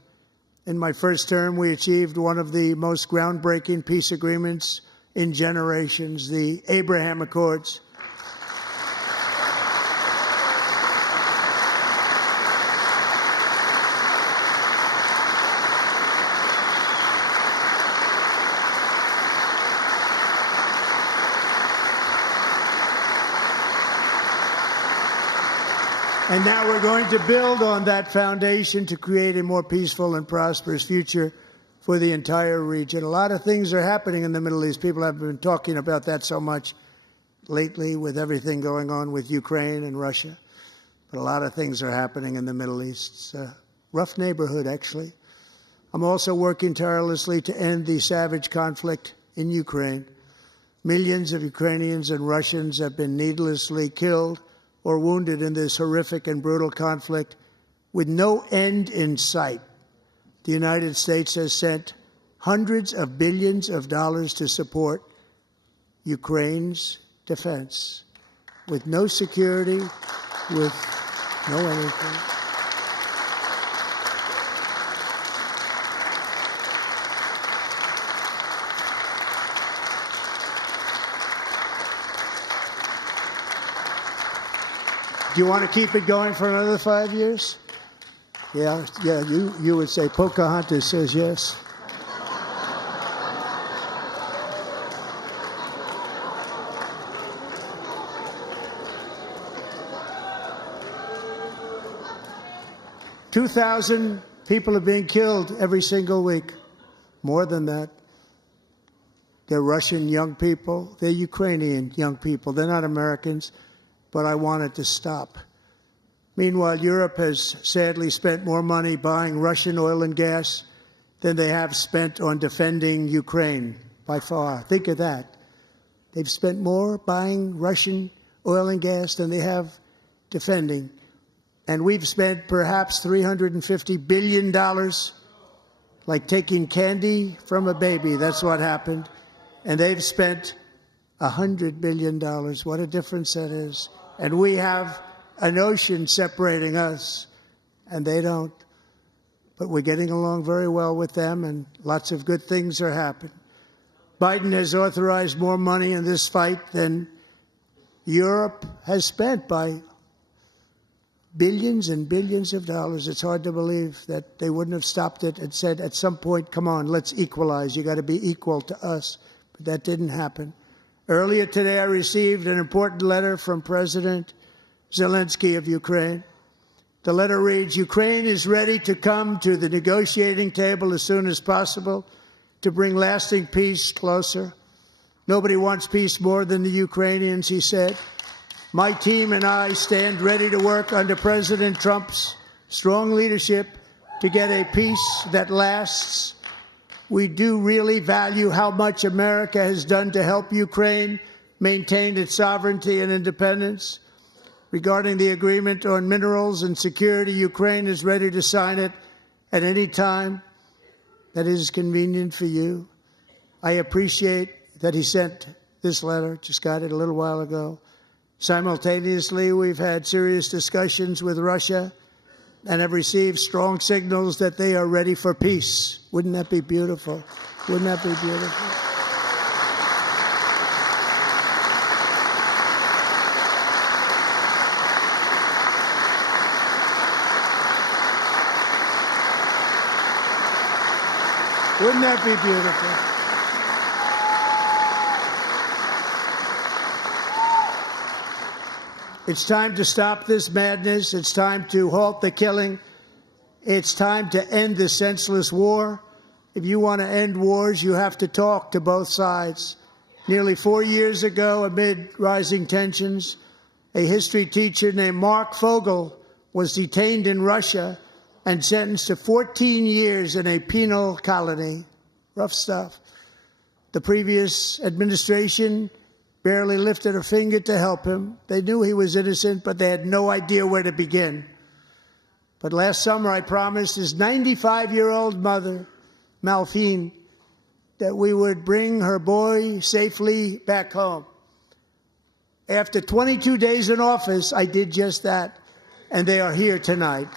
In my first term, we achieved one of the most groundbreaking peace agreements in generations, the Abraham Accords. And now we're going to build on that foundation to create a more peaceful and prosperous future for the entire region. A lot of things are happening in the Middle East. People have been talking about that so much lately with everything going on with Ukraine and Russia. But a lot of things are happening in the Middle East. It's a rough neighborhood, actually. I'm also working tirelessly to end the savage conflict in Ukraine. Millions of Ukrainians and Russians have been needlessly killed or wounded in this horrific and brutal conflict with no end in sight. The United States has sent hundreds of billions of dollars to support Ukraine's defense with no security, with no anything. Do you want to keep it going for another 5 years? Yeah, you would say Pocahontas says yes. $2,000 people are being killed every single week. More than that. They're Russian young people. They're Ukrainian young people. They're not Americans. But I want it to stop. Meanwhile, Europe has sadly spent more money buying Russian oil and gas than they have spent on defending Ukraine, by far. Think of that. They've spent more buying Russian oil and gas than they have defending. And we've spent perhaps $350 billion, like taking candy from a baby. That's what happened. And they've spent $100 billion. What a difference that is. And we have an ocean separating us, and they don't. But we're getting along very well with them, and lots of good things are happening. Biden has authorized more money in this fight than Europe has spent, by billions and billions of dollars. It's hard to believe that they wouldn't have stopped it and said, at some point, come on, let's equalize. You got to be equal to us. But that didn't happen. Earlier today, I received an important letter from President Zelensky of Ukraine. The letter reads, Ukraine is ready to come to the negotiating table as soon as possible to bring lasting peace closer. Nobody wants peace more than the Ukrainians, he said. My team and I stand ready to work under President Trump's strong leadership to get a peace that lasts. We do really value how much America has done to help Ukraine maintain its sovereignty and independence. Regarding the agreement on minerals and security, Ukraine is ready to sign it at any time that is convenient for you. I appreciate that he sent this letter, just got it a little while ago. Simultaneously, we've had serious discussions with Russia and have received strong signals that they are ready for peace. Wouldn't that be beautiful? Wouldn't that be beautiful? Wouldn't that be beautiful? It's time to stop this madness. It's time to halt the killing. It's time to end this senseless war. If you want to end wars, you have to talk to both sides. Nearly 4 years ago, amid rising tensions, a history teacher named Mark Fogel was detained in Russia and sentenced to 14 years in a penal colony. Rough stuff. The previous administration barely lifted a finger to help him. They knew he was innocent, but they had no idea where to begin. But last summer, I promised his 95-year-old mother, Malphine, that we would bring her boy safely back home. After 22 days in office, I did just that, and they are here tonight.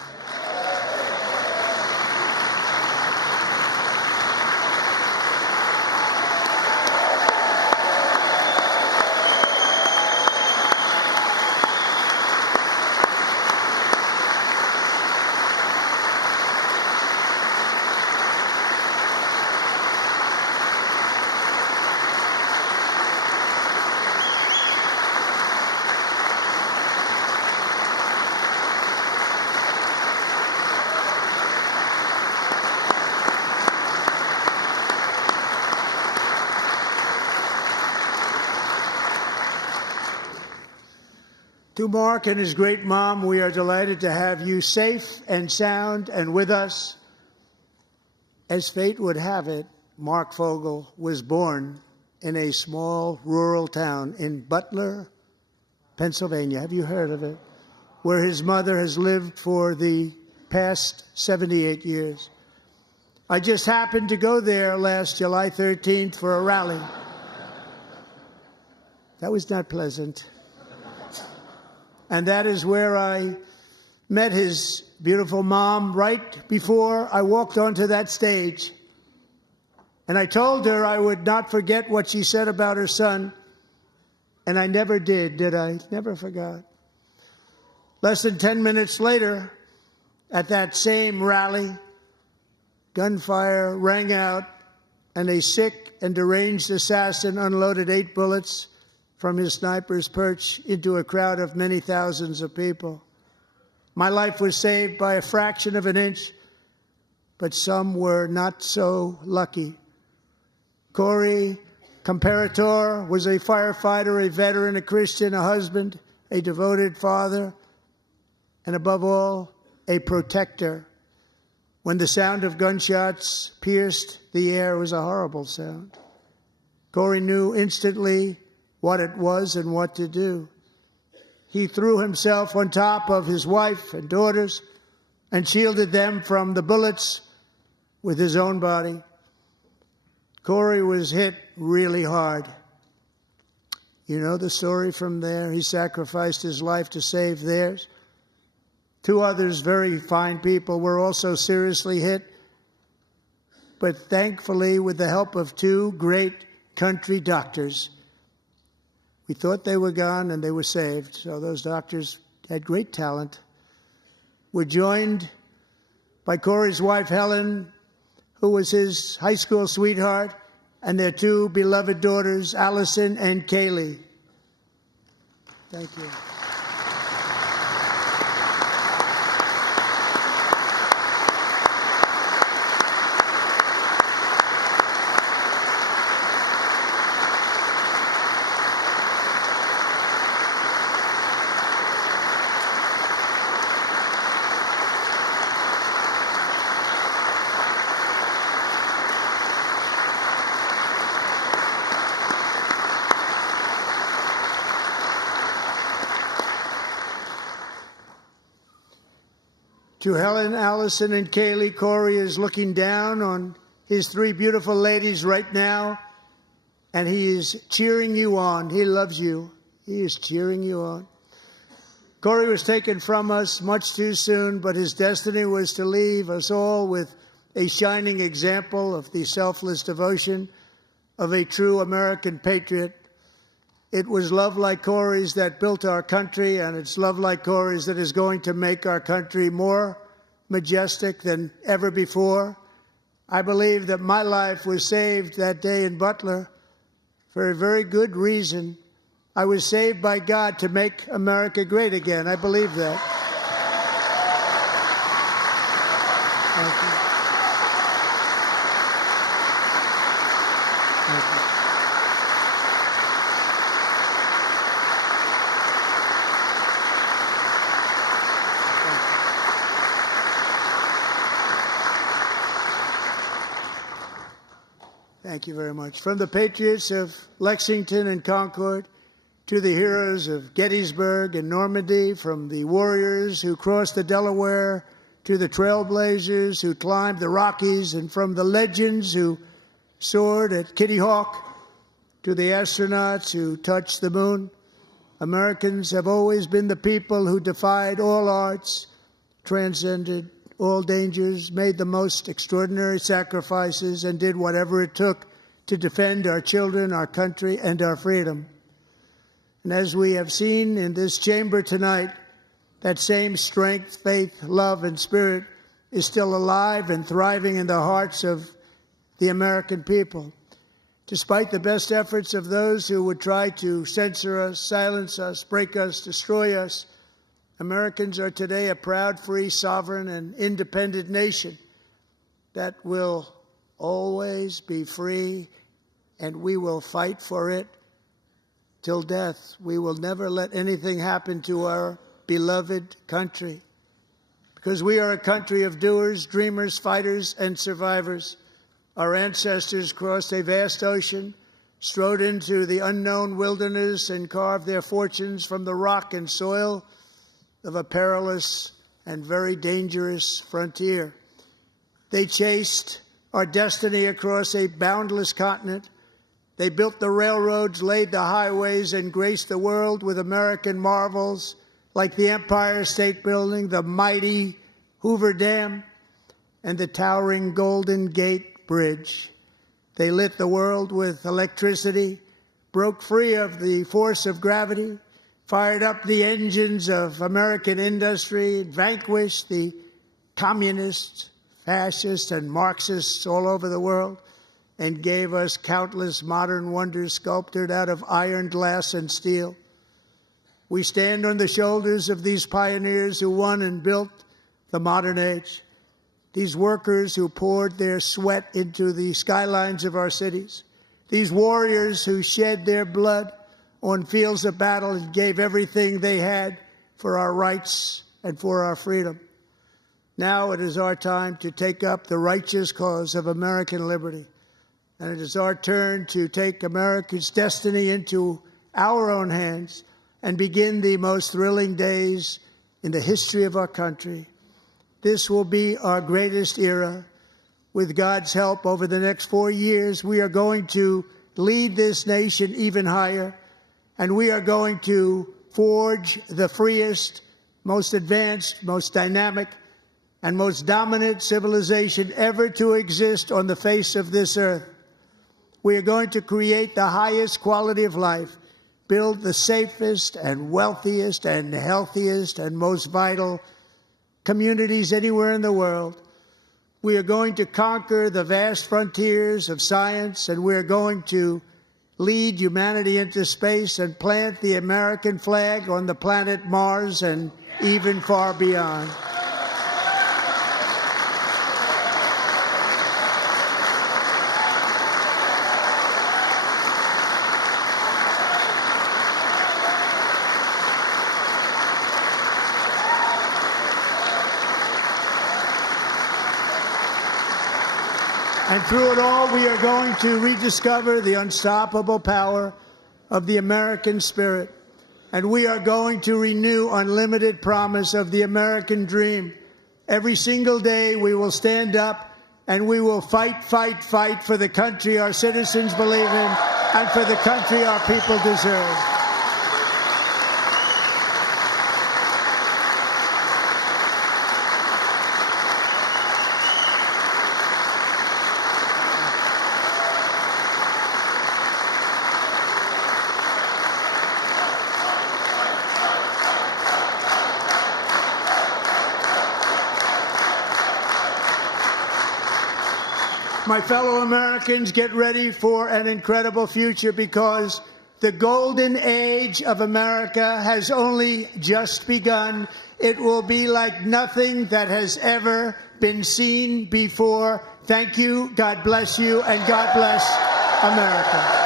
To Mark and his great mom, we are delighted to have you safe and sound and with us. As fate would have it, Mark Fogel was born in a small rural town in Butler, Pennsylvania. Have you heard of it? Where his mother has lived for the past 78 years. I just happened to go there last July 13th for a rally. That was not pleasant. And that is where I met his beautiful mom right before I walked onto that stage. And I told her I would not forget what she said about her son. And I never did I? Never forgot. Less than 10 minutes later, at that same rally, gunfire rang out, and a sick and deranged assassin unloaded 8 bullets from his sniper's perch into a crowd of many thousands of people. My life was saved by a fraction of an inch, but some were not so lucky. Corey Comparator was a firefighter, a veteran, a Christian, a husband, a devoted father, and above all, a protector. When the sound of gunshots pierced the air, it was a horrible sound. Corey knew instantly what it was and what to do. He threw himself on top of his wife and daughters and shielded them from the bullets with his own body. Corey was hit really hard. You know the story from there. He sacrificed his life to save theirs. 2 others, very fine people, were also seriously hit. But thankfully, with the help of 2 great country doctors, we thought they were gone, and they were saved. So those doctors had great talent. We're joined by Corey's wife, Helen, who was his high school sweetheart, and their 2 beloved daughters, Allison and Kaylee. Thank you. To Helen, Allison, and Kaylee, Corey is looking down on his 3 beautiful ladies right now, and he is cheering you on. He loves you. He is cheering you on. Corey was taken from us much too soon, but his destiny was to leave us all with a shining example of the selfless devotion of a true American patriot. It was love like Corey's that built our country, and it's love like Corey's that is going to make our country more majestic than ever before. I believe that my life was saved that day in Butler for a very good reason. I was saved by God to make America great again. I believe that. Thank you. Thank you. Thank you very much. From the patriots of Lexington and Concord to the heroes of Gettysburg and Normandy, from the warriors who crossed the Delaware to the trailblazers who climbed the Rockies, and from the legends who soared at Kitty Hawk to the astronauts who touched the moon, Americans have always been the people who defied all odds, transcended all dangers, made the most extraordinary sacrifices, and did whatever it took to defend our children, our country, and our freedom. And as we have seen in this chamber tonight, that same strength, faith, love, and spirit is still alive and thriving in the hearts of the American people. Despite the best efforts of those who would try to censor us, silence us, break us, destroy us, Americans are today a proud, free, sovereign, and independent nation that will always be free, and we will fight for it till death. We will never let anything happen to our beloved country, because we are a country of doers, dreamers, fighters, and survivors. Our ancestors crossed a vast ocean, strode into the unknown wilderness, and carved their fortunes from the rock and soil of a perilous and very dangerous frontier. They chased our destiny across a boundless continent. They built the railroads, laid the highways, and graced the world with American marvels like the Empire State Building, the mighty Hoover Dam, and the towering Golden Gate Bridge. They lit the world with electricity, broke free of the force of gravity, fired up the engines of American industry, vanquished the communists, fascists, and Marxists all over the world, and gave us countless modern wonders sculptured out of iron, glass, and steel. We stand on the shoulders of these pioneers who won and built the modern age, these workers who poured their sweat into the skylines of our cities, these warriors who shed their blood on fields of battle and gave everything they had for our rights and for our freedom. Now it is our time to take up the righteous cause of American liberty. And it is our turn to take America's destiny into our own hands and begin the most thrilling days in the history of our country. This will be our greatest era. With God's help, over the next 4 years, we are going to lead this nation even higher, and we are going to forge the freest, most advanced, most dynamic, and most dominant civilization ever to exist on the face of this earth. We are going to create the highest quality of life, build the safest and wealthiest and healthiest and most vital communities anywhere in the world. We are going to conquer the vast frontiers of science, and we are going to lead humanity into space and plant the American flag on the planet Mars and even far beyond. And through it all, we are going to rediscover the unstoppable power of the American spirit. And we are going to renew unlimited promise of the American dream. Every single day, we will stand up and we will fight, fight, fight for the country our citizens believe in and for the country our people deserve. My fellow Americans, get ready for an incredible future, because the golden age of America has only just begun. It will be like nothing that has ever been seen before. Thank you, God bless you, and God bless America.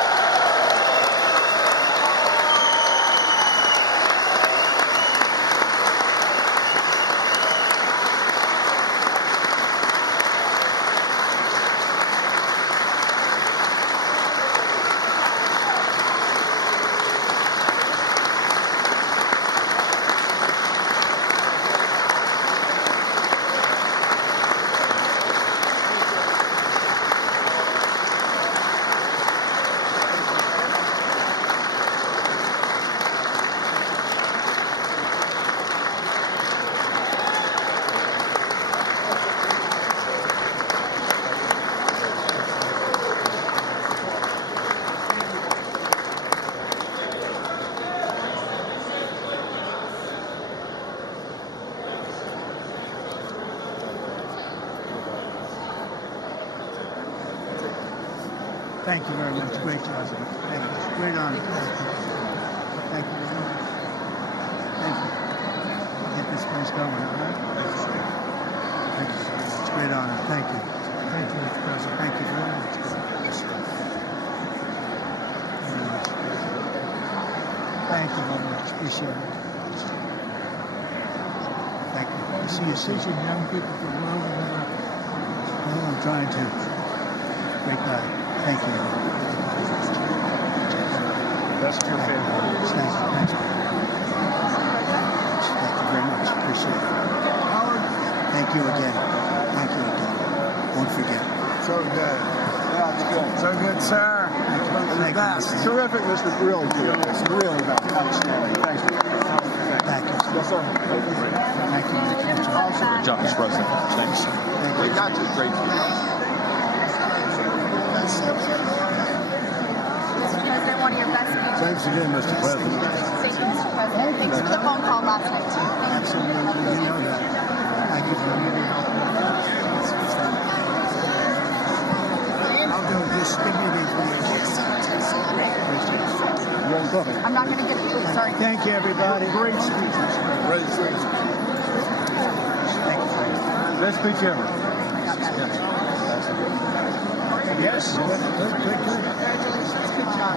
Thank you very much. Great job. Thank you. Great honor. Thank you. Thank you. Get this place going, all right? Thank you. It's a great honor. Thank you. Thank you, Mr. President. Thank you very much. Thank you very much. Appreciate it. Thank you. I see you teaching young people for world without. Well, I'm trying to. Great guy. Thank you. That's your favorite. Thank you. Thank you very much. Appreciate it. Thank you again. Thank you again. Won't forget. So good. Yeah, it's good. So good, sir. Thank you. Terrific, Mr. Really terrific. Really outstanding. Thank you. Thank you. Yes, sir. Thank you. Good job, Mr. President. Thanks. We got you. Great. Mr. President, one of your best speeches. Thanks again, Mr. President. Thank you, Mr. President. Thanks for the phone call last night, too. Absolutely. You know that. Thank you very much. I'll do just give me the information. I'm not going to get it. Sorry. Thank you, everybody. Great speeches. Great speech. Best speech ever. Yes. Good. Congratulations. Good job.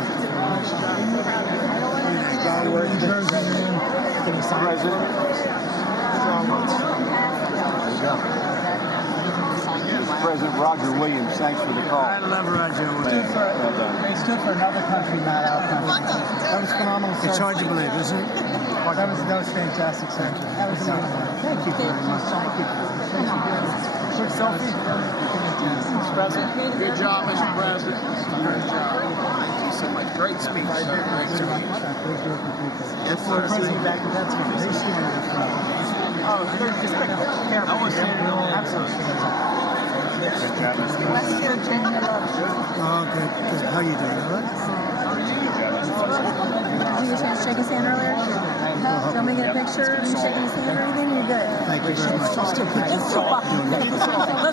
God work. President. President Roger Williams, thanks for the call. I love Roger. They stood for another country, not our country. That was phenomenal. It's hard to believe, isn't it? That was fantastic, sir. That was Thank you very much. Thank you. quick selfie. Mr. President. Good job, Mr. President. Great job. Thank you so much. Great speech, sir. Great speech. Yes, sir. President back in that time. They stand up. Oh, just pick up. I want to say it all. Absolutely. Good job, Mr. Oh, good. How you doing? All right? Did you get a chance to shake his hand earlier? No? Do you want me to get a picture of you shaking his hand or anything? You're good. Thank you very much. Let's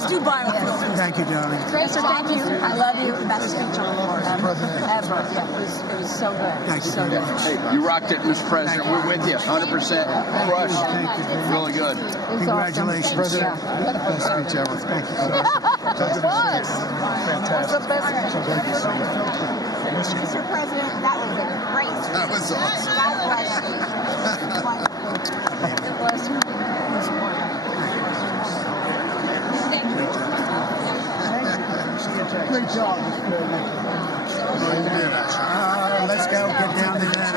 do viral. Thank you, darling. Sir, thank you. I love you. Best speech on the floor ever. Yeah, it was so good. Thank you so very good. much. Hey, you rocked it, Mr. President. We're with you. 100% crushed. Thank you very much. Really good. It was Congratulations, awesome. President. Yeah. Best speech ever. Thank you. It was. Mr. President, that was a great speech. That was awesome. God bless you. It was wonderful. Great job. Let's go. Get down to that.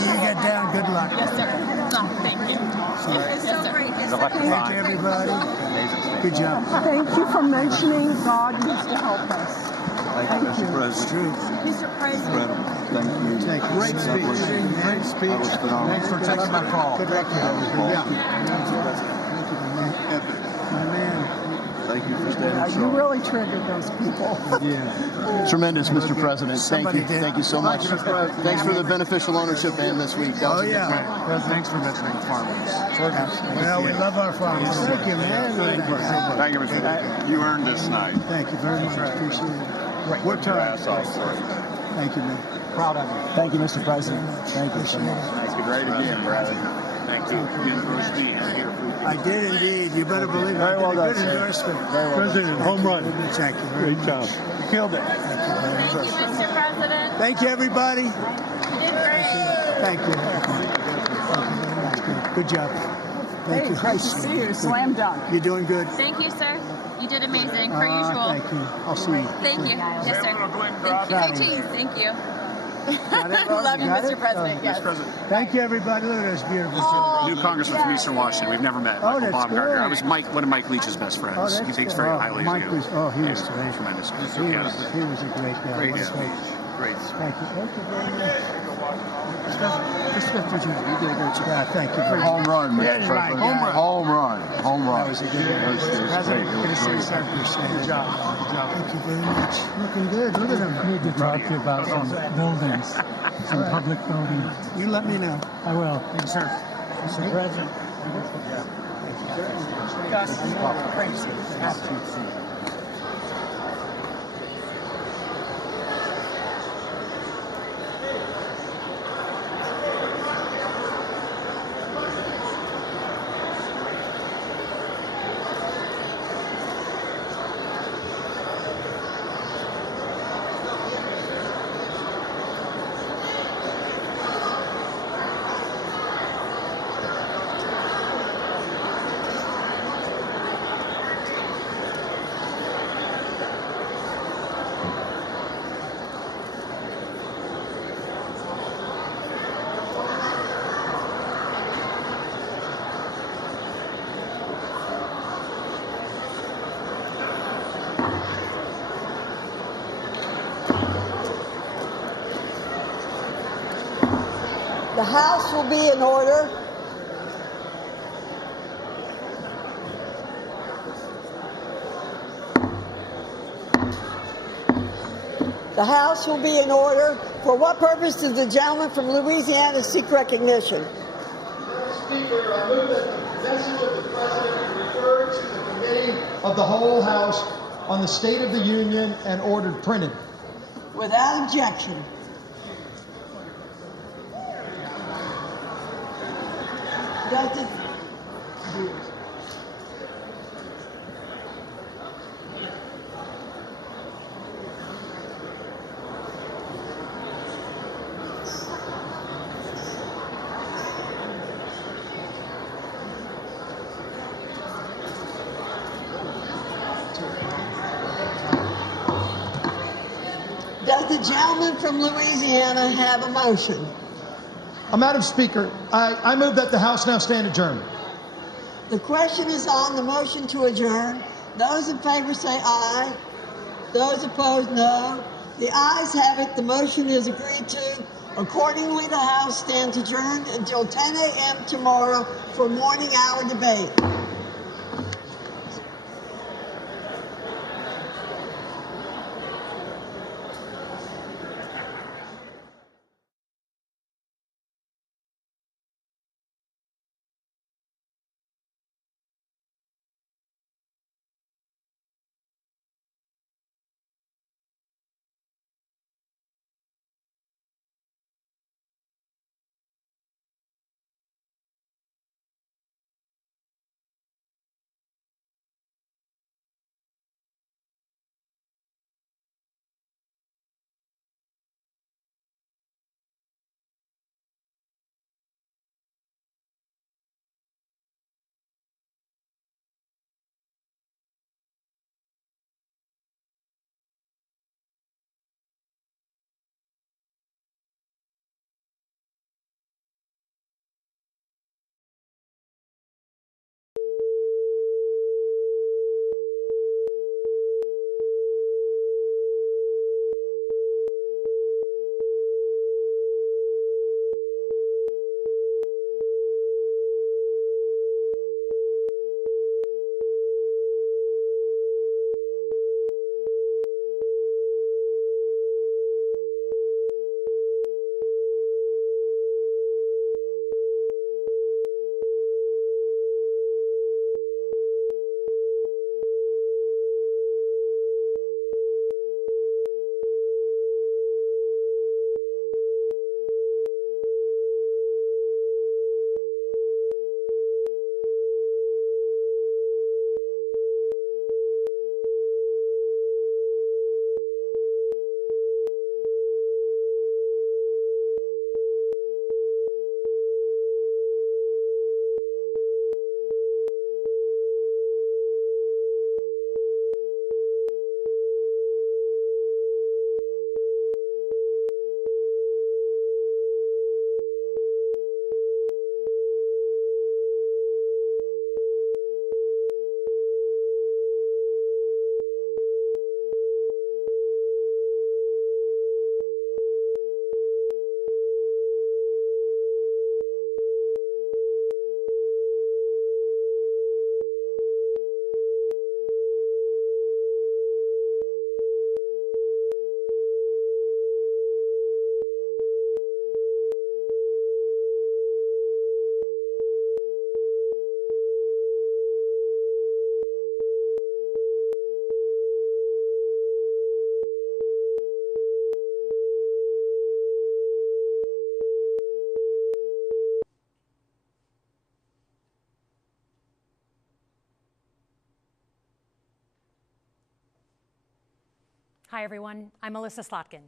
You get down. Good luck. Yes, sir. No, thank you. It's so great. Thank you, everybody. Good job. Thank you for mentioning God needs to help us. Thank you, Mr. It's President. true. Mr. President. Thank you. Thank you. Great speech. Great speech. That was phenomenal. Thanks for taking my call. Good luck. Yeah. My man. Thank you for standing You strong. really triggered those people. Yeah. Tremendous, Mr. President. Thank Somebody you. did. Thank you so much. Thanks for the beneficial ownership and this week. That was Oh, a good yeah. one. Thanks for mentioning farmers. Well, we love our farmers. Thank you, man. Thank you, Mr. President. You earned this night. Thank you very much. Appreciate it. What time? Thank you, man. Proud of you. Thank you, Mr. President. Thank you so much. Thank you. Great again, brother. Thank you. Good endorsement here. I did indeed. You better believe it. Very well I done, did a good sir. endorsement. Very well President, done. home run. Thank you. Great job. You killed it. Mr. President. Thank you, everybody. You did great. Thank you. Good job. Thank you. Great to see you. Slam dunk. You're doing good. Thank you, sir. You did amazing, per usual. Thank you. I'll see you. Thank you. Yes, sir. Thank you. Say cheese. Thank you. Love you, Got Mr. it? President. Yes. Thank you, everybody. Look at this beautiful New congressman from Eastern Washington. We've never met. Oh, Michael that's Baumgartner. good. I was one of Mike Leach's best friends. Oh, that's He thinks good. very Oh, highly Mike of you. was- oh, he was great. Tremendous. He was a great guy. Great What a speech. coach. Great. Thank you. Thank you very much. Mr. Smith, you did a great job. Thank you very much. Home run, Mr. President. Home run. Home run. Home run. That was a good one. President, good to see you, sir. Good job. Thank you very much. Looking good. Look at him. I need to talk to you about some buildings, some public buildings. You let me know. I will. Thank you, sir. Mr. President. The House will be in order. The House will be in order. For what purpose does the gentleman from Louisiana seek recognition? Speaker, I move that the message of the President be referred to the Committee of the Whole House on the State of the Union and ordered printed. Without objection. Does it? Does the gentleman from Louisiana have a motion? Madam Speaker, I move that the House now stand adjourned. The question is on the motion to adjourn. Those in favor say aye. Those opposed, no. The ayes have it. The motion is agreed to. Accordingly, the House stands adjourned until 10 a.m. tomorrow for morning hour debate. Hi, everyone. I'm Melissa Slotkin.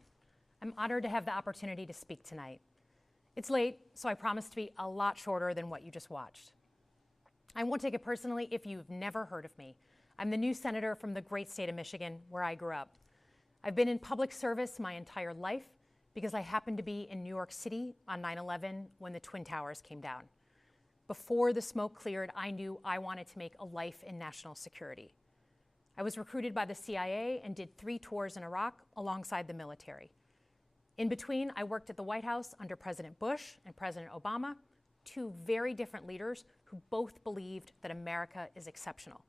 I'm honored to have the opportunity to speak tonight. It's late, so I promise to be a lot shorter than what you just watched. I won't take it personally if you've never heard of me. I'm the new senator from the great state of Michigan, where I grew up. I've been in public service my entire life because I happened to be in New York City on 9/11 when the Twin Towers came down. Before the smoke cleared, I knew I wanted to make a life in national security. I was recruited by the CIA and did 3 tours in Iraq alongside the military. In between, I worked at the White House under President Bush and President Obama, two very different leaders who both believed that America is exceptional.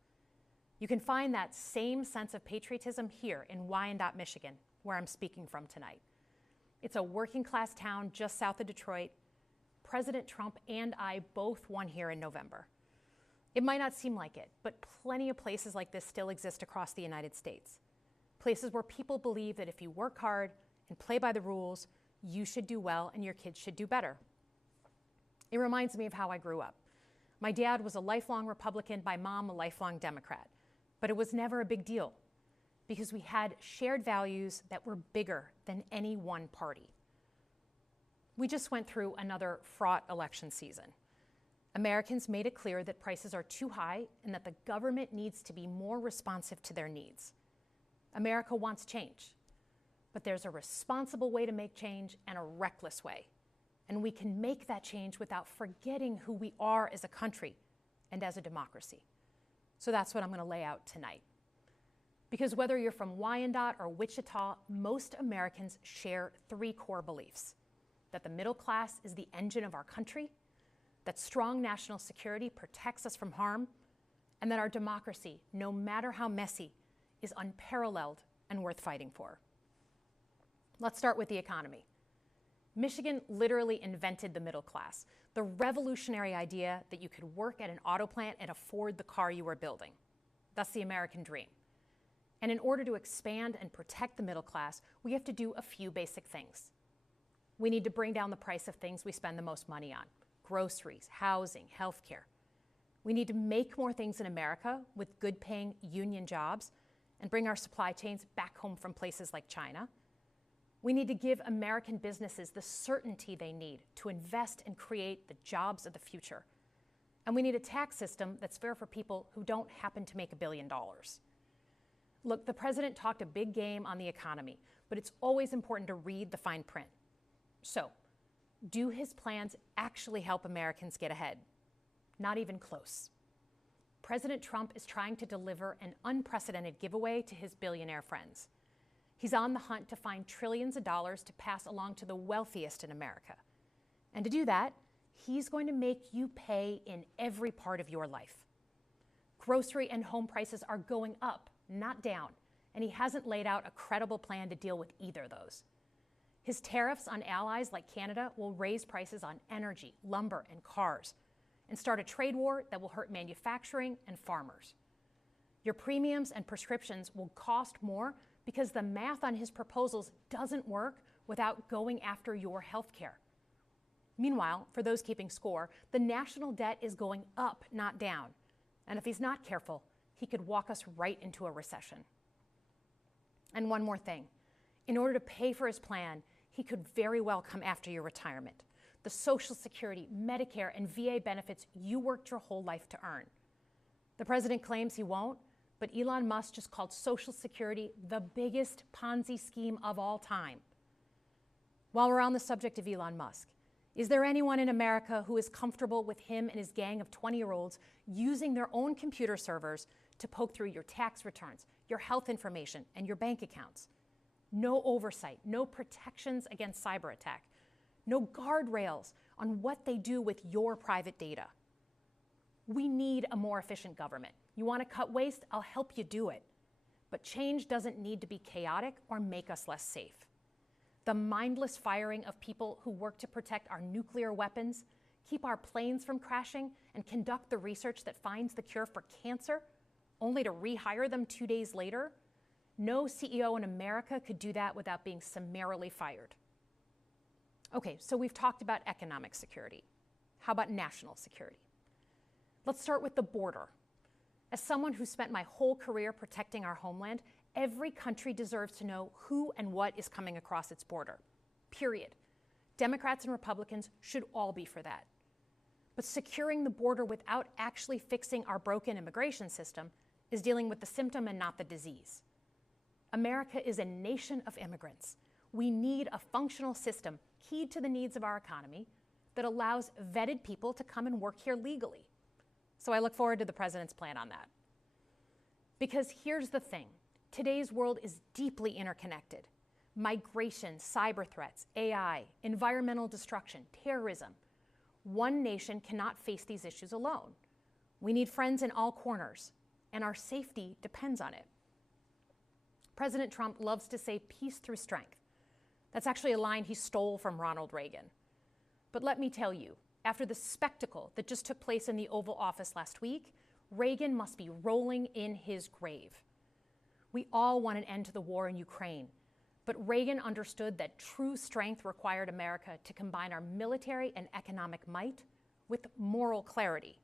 You can find that same sense of patriotism here in Wyandotte, Michigan, where I'm speaking from tonight. It's a working class town just south of Detroit. President Trump and I both won here in November. It might not seem like it, but plenty of places like this still exist across the United States. Places where people believe that if you work hard and play by the rules, you should do well and your kids should do better. It reminds me of how I grew up. My dad was a lifelong Republican, my mom a lifelong Democrat, but it was never a big deal because we had shared values that were bigger than any one party. We just went through another fraught election season. Americans made it clear that prices are too high and that the government needs to be more responsive to their needs. America wants change, but there's a responsible way to make change and a reckless way. And we can make that change without forgetting who we are as a country and as a democracy. So that's what I'm going to lay out tonight. Because whether you're from Wyandotte or Wichita, most Americans share three core beliefs: that the middle class is the engine of our country, that strong national security protects us from harm, and that our democracy, no matter how messy, is unparalleled and worth fighting for. Let's start with the economy. Michigan literally invented the middle class, the revolutionary idea that you could work at an auto plant and afford the car you were building. That's the American dream. And in order to expand and protect the middle class, we have to do a few basic things. We need to bring down the price of things we spend the most money on: groceries, housing, healthcare. We need to make more things in America with good-paying union jobs and bring our supply chains back home from places like China. We need to give American businesses the certainty they need to invest and create the jobs of the future. And we need a tax system that's fair for people who don't happen to make $1 billion. Look, the president talked a big game on the economy, but it's always important to read the fine print. So, do his plans actually help Americans get ahead? Not even close. President Trump is trying to deliver an unprecedented giveaway to his billionaire friends. He's on the hunt to find trillions of dollars to pass along to the wealthiest in America. And to do that, he's going to make you pay in every part of your life. Grocery and home prices are going up, not down, and he hasn't laid out a credible plan to deal with either of those. His tariffs on allies like Canada will raise prices on energy, lumber, and cars, and start a trade war that will hurt manufacturing and farmers. Your premiums and prescriptions will cost more because the math on his proposals doesn't work without going after your health care. Meanwhile, for those keeping score, the national debt is going up, not down. And if he's not careful, he could walk us right into a recession. And one more thing. In order to pay for his plan, he could very well come after your retirement, the Social Security, Medicare, and VA benefits you worked your whole life to earn. The president claims he won't, but Elon Musk just called Social Security the biggest Ponzi scheme of all time. While we're on the subject of Elon Musk, is there anyone in America who is comfortable with him and his gang of 20-year-olds using their own computer servers to poke through your tax returns, your health information, and your bank accounts? No oversight, no protections against cyber attack, no guardrails on what they do with your private data. We need a more efficient government. You want to cut waste? I'll help you do it. But change doesn't need to be chaotic or make us less safe. The mindless firing of people who work to protect our nuclear weapons, keep our planes from crashing, and conduct the research that finds the cure for cancer, only to rehire them 2 days later? No CEO in America could do that without being summarily fired. Okay, so we've talked about economic security. How about national security? Let's start with the border. As someone who spent my whole career protecting our homeland, every country deserves to know who and what is coming across its border, period. Democrats and Republicans should all be for that. But securing the border without actually fixing our broken immigration system is dealing with the symptom and not the disease. America is a nation of immigrants. We need a functional system keyed to the needs of our economy that allows vetted people to come and work here legally. So I look forward to the president's plan on that. Because here's the thing. Today's world is deeply interconnected. migration, cyber threats, AI, environmental destruction, terrorism. One nation cannot face these issues alone. We need friends in all corners, and our safety depends on it. President Trump loves to say peace through strength. That's actually a line he stole from Ronald Reagan. But let me tell you, after the spectacle that just took place in the Oval Office last week, Reagan must be rolling in his grave. We all want an end to the war in Ukraine, but Reagan understood that true strength required America to combine our military and economic might with moral clarity.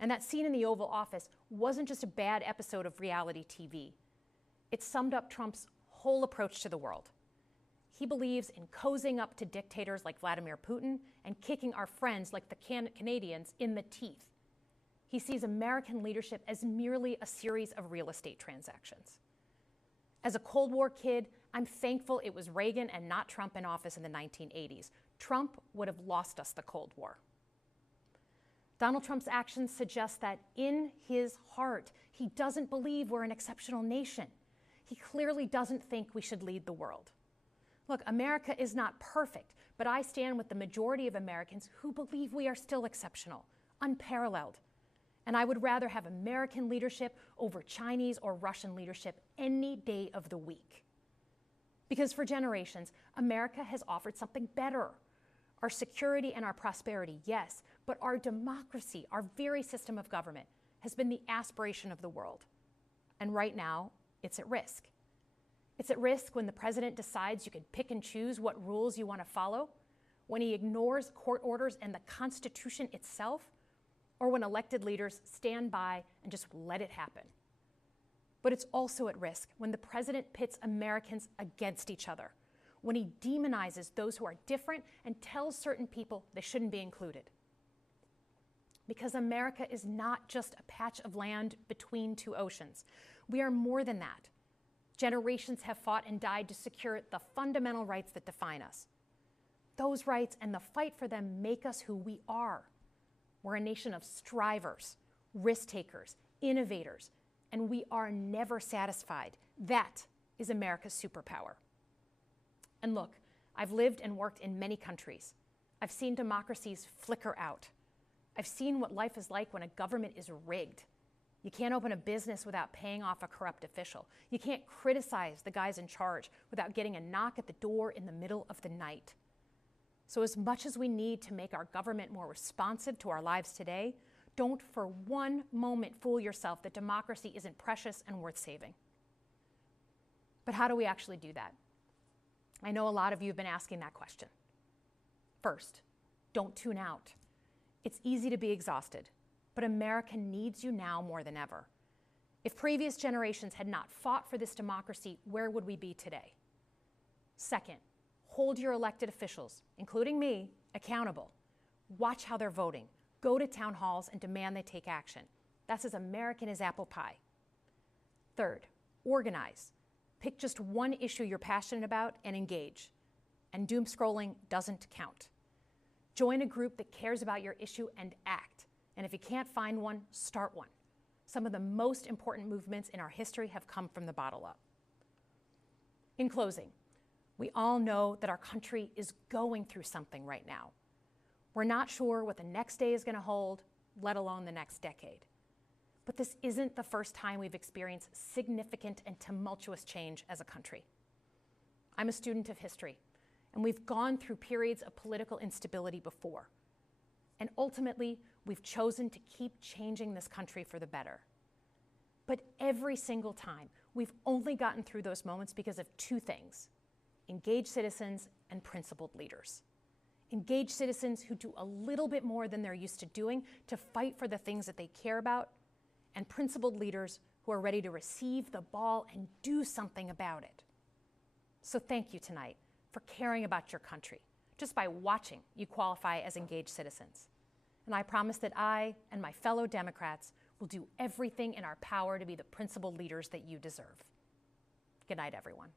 And that scene in the Oval Office wasn't just a bad episode of reality TV. It summed up Trump's whole approach to the world. He believes in cozying up to dictators like Vladimir Putin and kicking our friends like the Canadians in the teeth. He sees American leadership as merely a series of real estate transactions. As a Cold War kid, I'm thankful it was Reagan and not Trump in office in the 1980s. Trump would have lost us the Cold War. Donald Trump's actions suggest that in his heart, he doesn't believe we're an exceptional nation. He clearly doesn't think we should lead the world. Look, America is not perfect, but I stand with the majority of Americans who believe we are still exceptional, unparalleled. And I would rather have American leadership over Chinese or Russian leadership any day of the week. Because for generations, America has offered something better. Our security and our prosperity, yes, but our democracy, our very system of government, has been the aspiration of the world. And right now, it's at risk. It's at risk when the president decides you can pick and choose what rules you want to follow, when he ignores court orders and the Constitution itself, or when elected leaders stand by and just let it happen. But it's also at risk when the president pits Americans against each other, when he demonizes those who are different and tells certain people they shouldn't be included. Because America is not just a patch of land between two oceans. We are more than that. Generations have fought and died to secure the fundamental rights that define us. Those rights and the fight for them make us who we are. We're a nation of strivers, risk takers, innovators, and we are never satisfied. That is America's superpower. And look, I've lived and worked in many countries. I've seen democracies flicker out. I've seen what life is like when a government is rigged. You can't open a business without paying off a corrupt official. You can't criticize the guys in charge without getting a knock at the door in the middle of the night. So as much as we need to make our government more responsive to our lives today, don't for one moment fool yourself that democracy isn't precious and worth saving. But how do we actually do that? I know a lot of you have been asking that question. First, don't tune out. It's easy to be exhausted, but America needs you now more than ever. If previous generations had not fought for this democracy, where would we be today? Second, hold your elected officials, including me, accountable. Watch how they're voting. Go to town halls and demand they take action. That's as American as apple pie. Third, organize. Pick just one issue you're passionate about and engage. And doom scrolling doesn't count. Join a group that cares about your issue and act. And if you can't find one, start one. Some of the most important movements in our history have come from the bottom up. In closing, we all know that our country is going through something right now. We're not sure what the next day is going to hold, let alone the next decade. But this isn't the first time we've experienced significant and tumultuous change as a country. I'm a student of history, and we've gone through periods of political instability before. And ultimately, we've chosen to keep changing this country for the better. But every single time, we've only gotten through those moments because of two things: engaged citizens and principled leaders. Engaged citizens who do a little bit more than they're used to doing to fight for the things that they care about, and principled leaders who are ready to receive the ball and do something about it. So thank you tonight for caring about your country. Just by watching, you qualify as engaged citizens. And I promise that I and my fellow Democrats will do everything in our power to be the principled leaders that you deserve. Good night, everyone.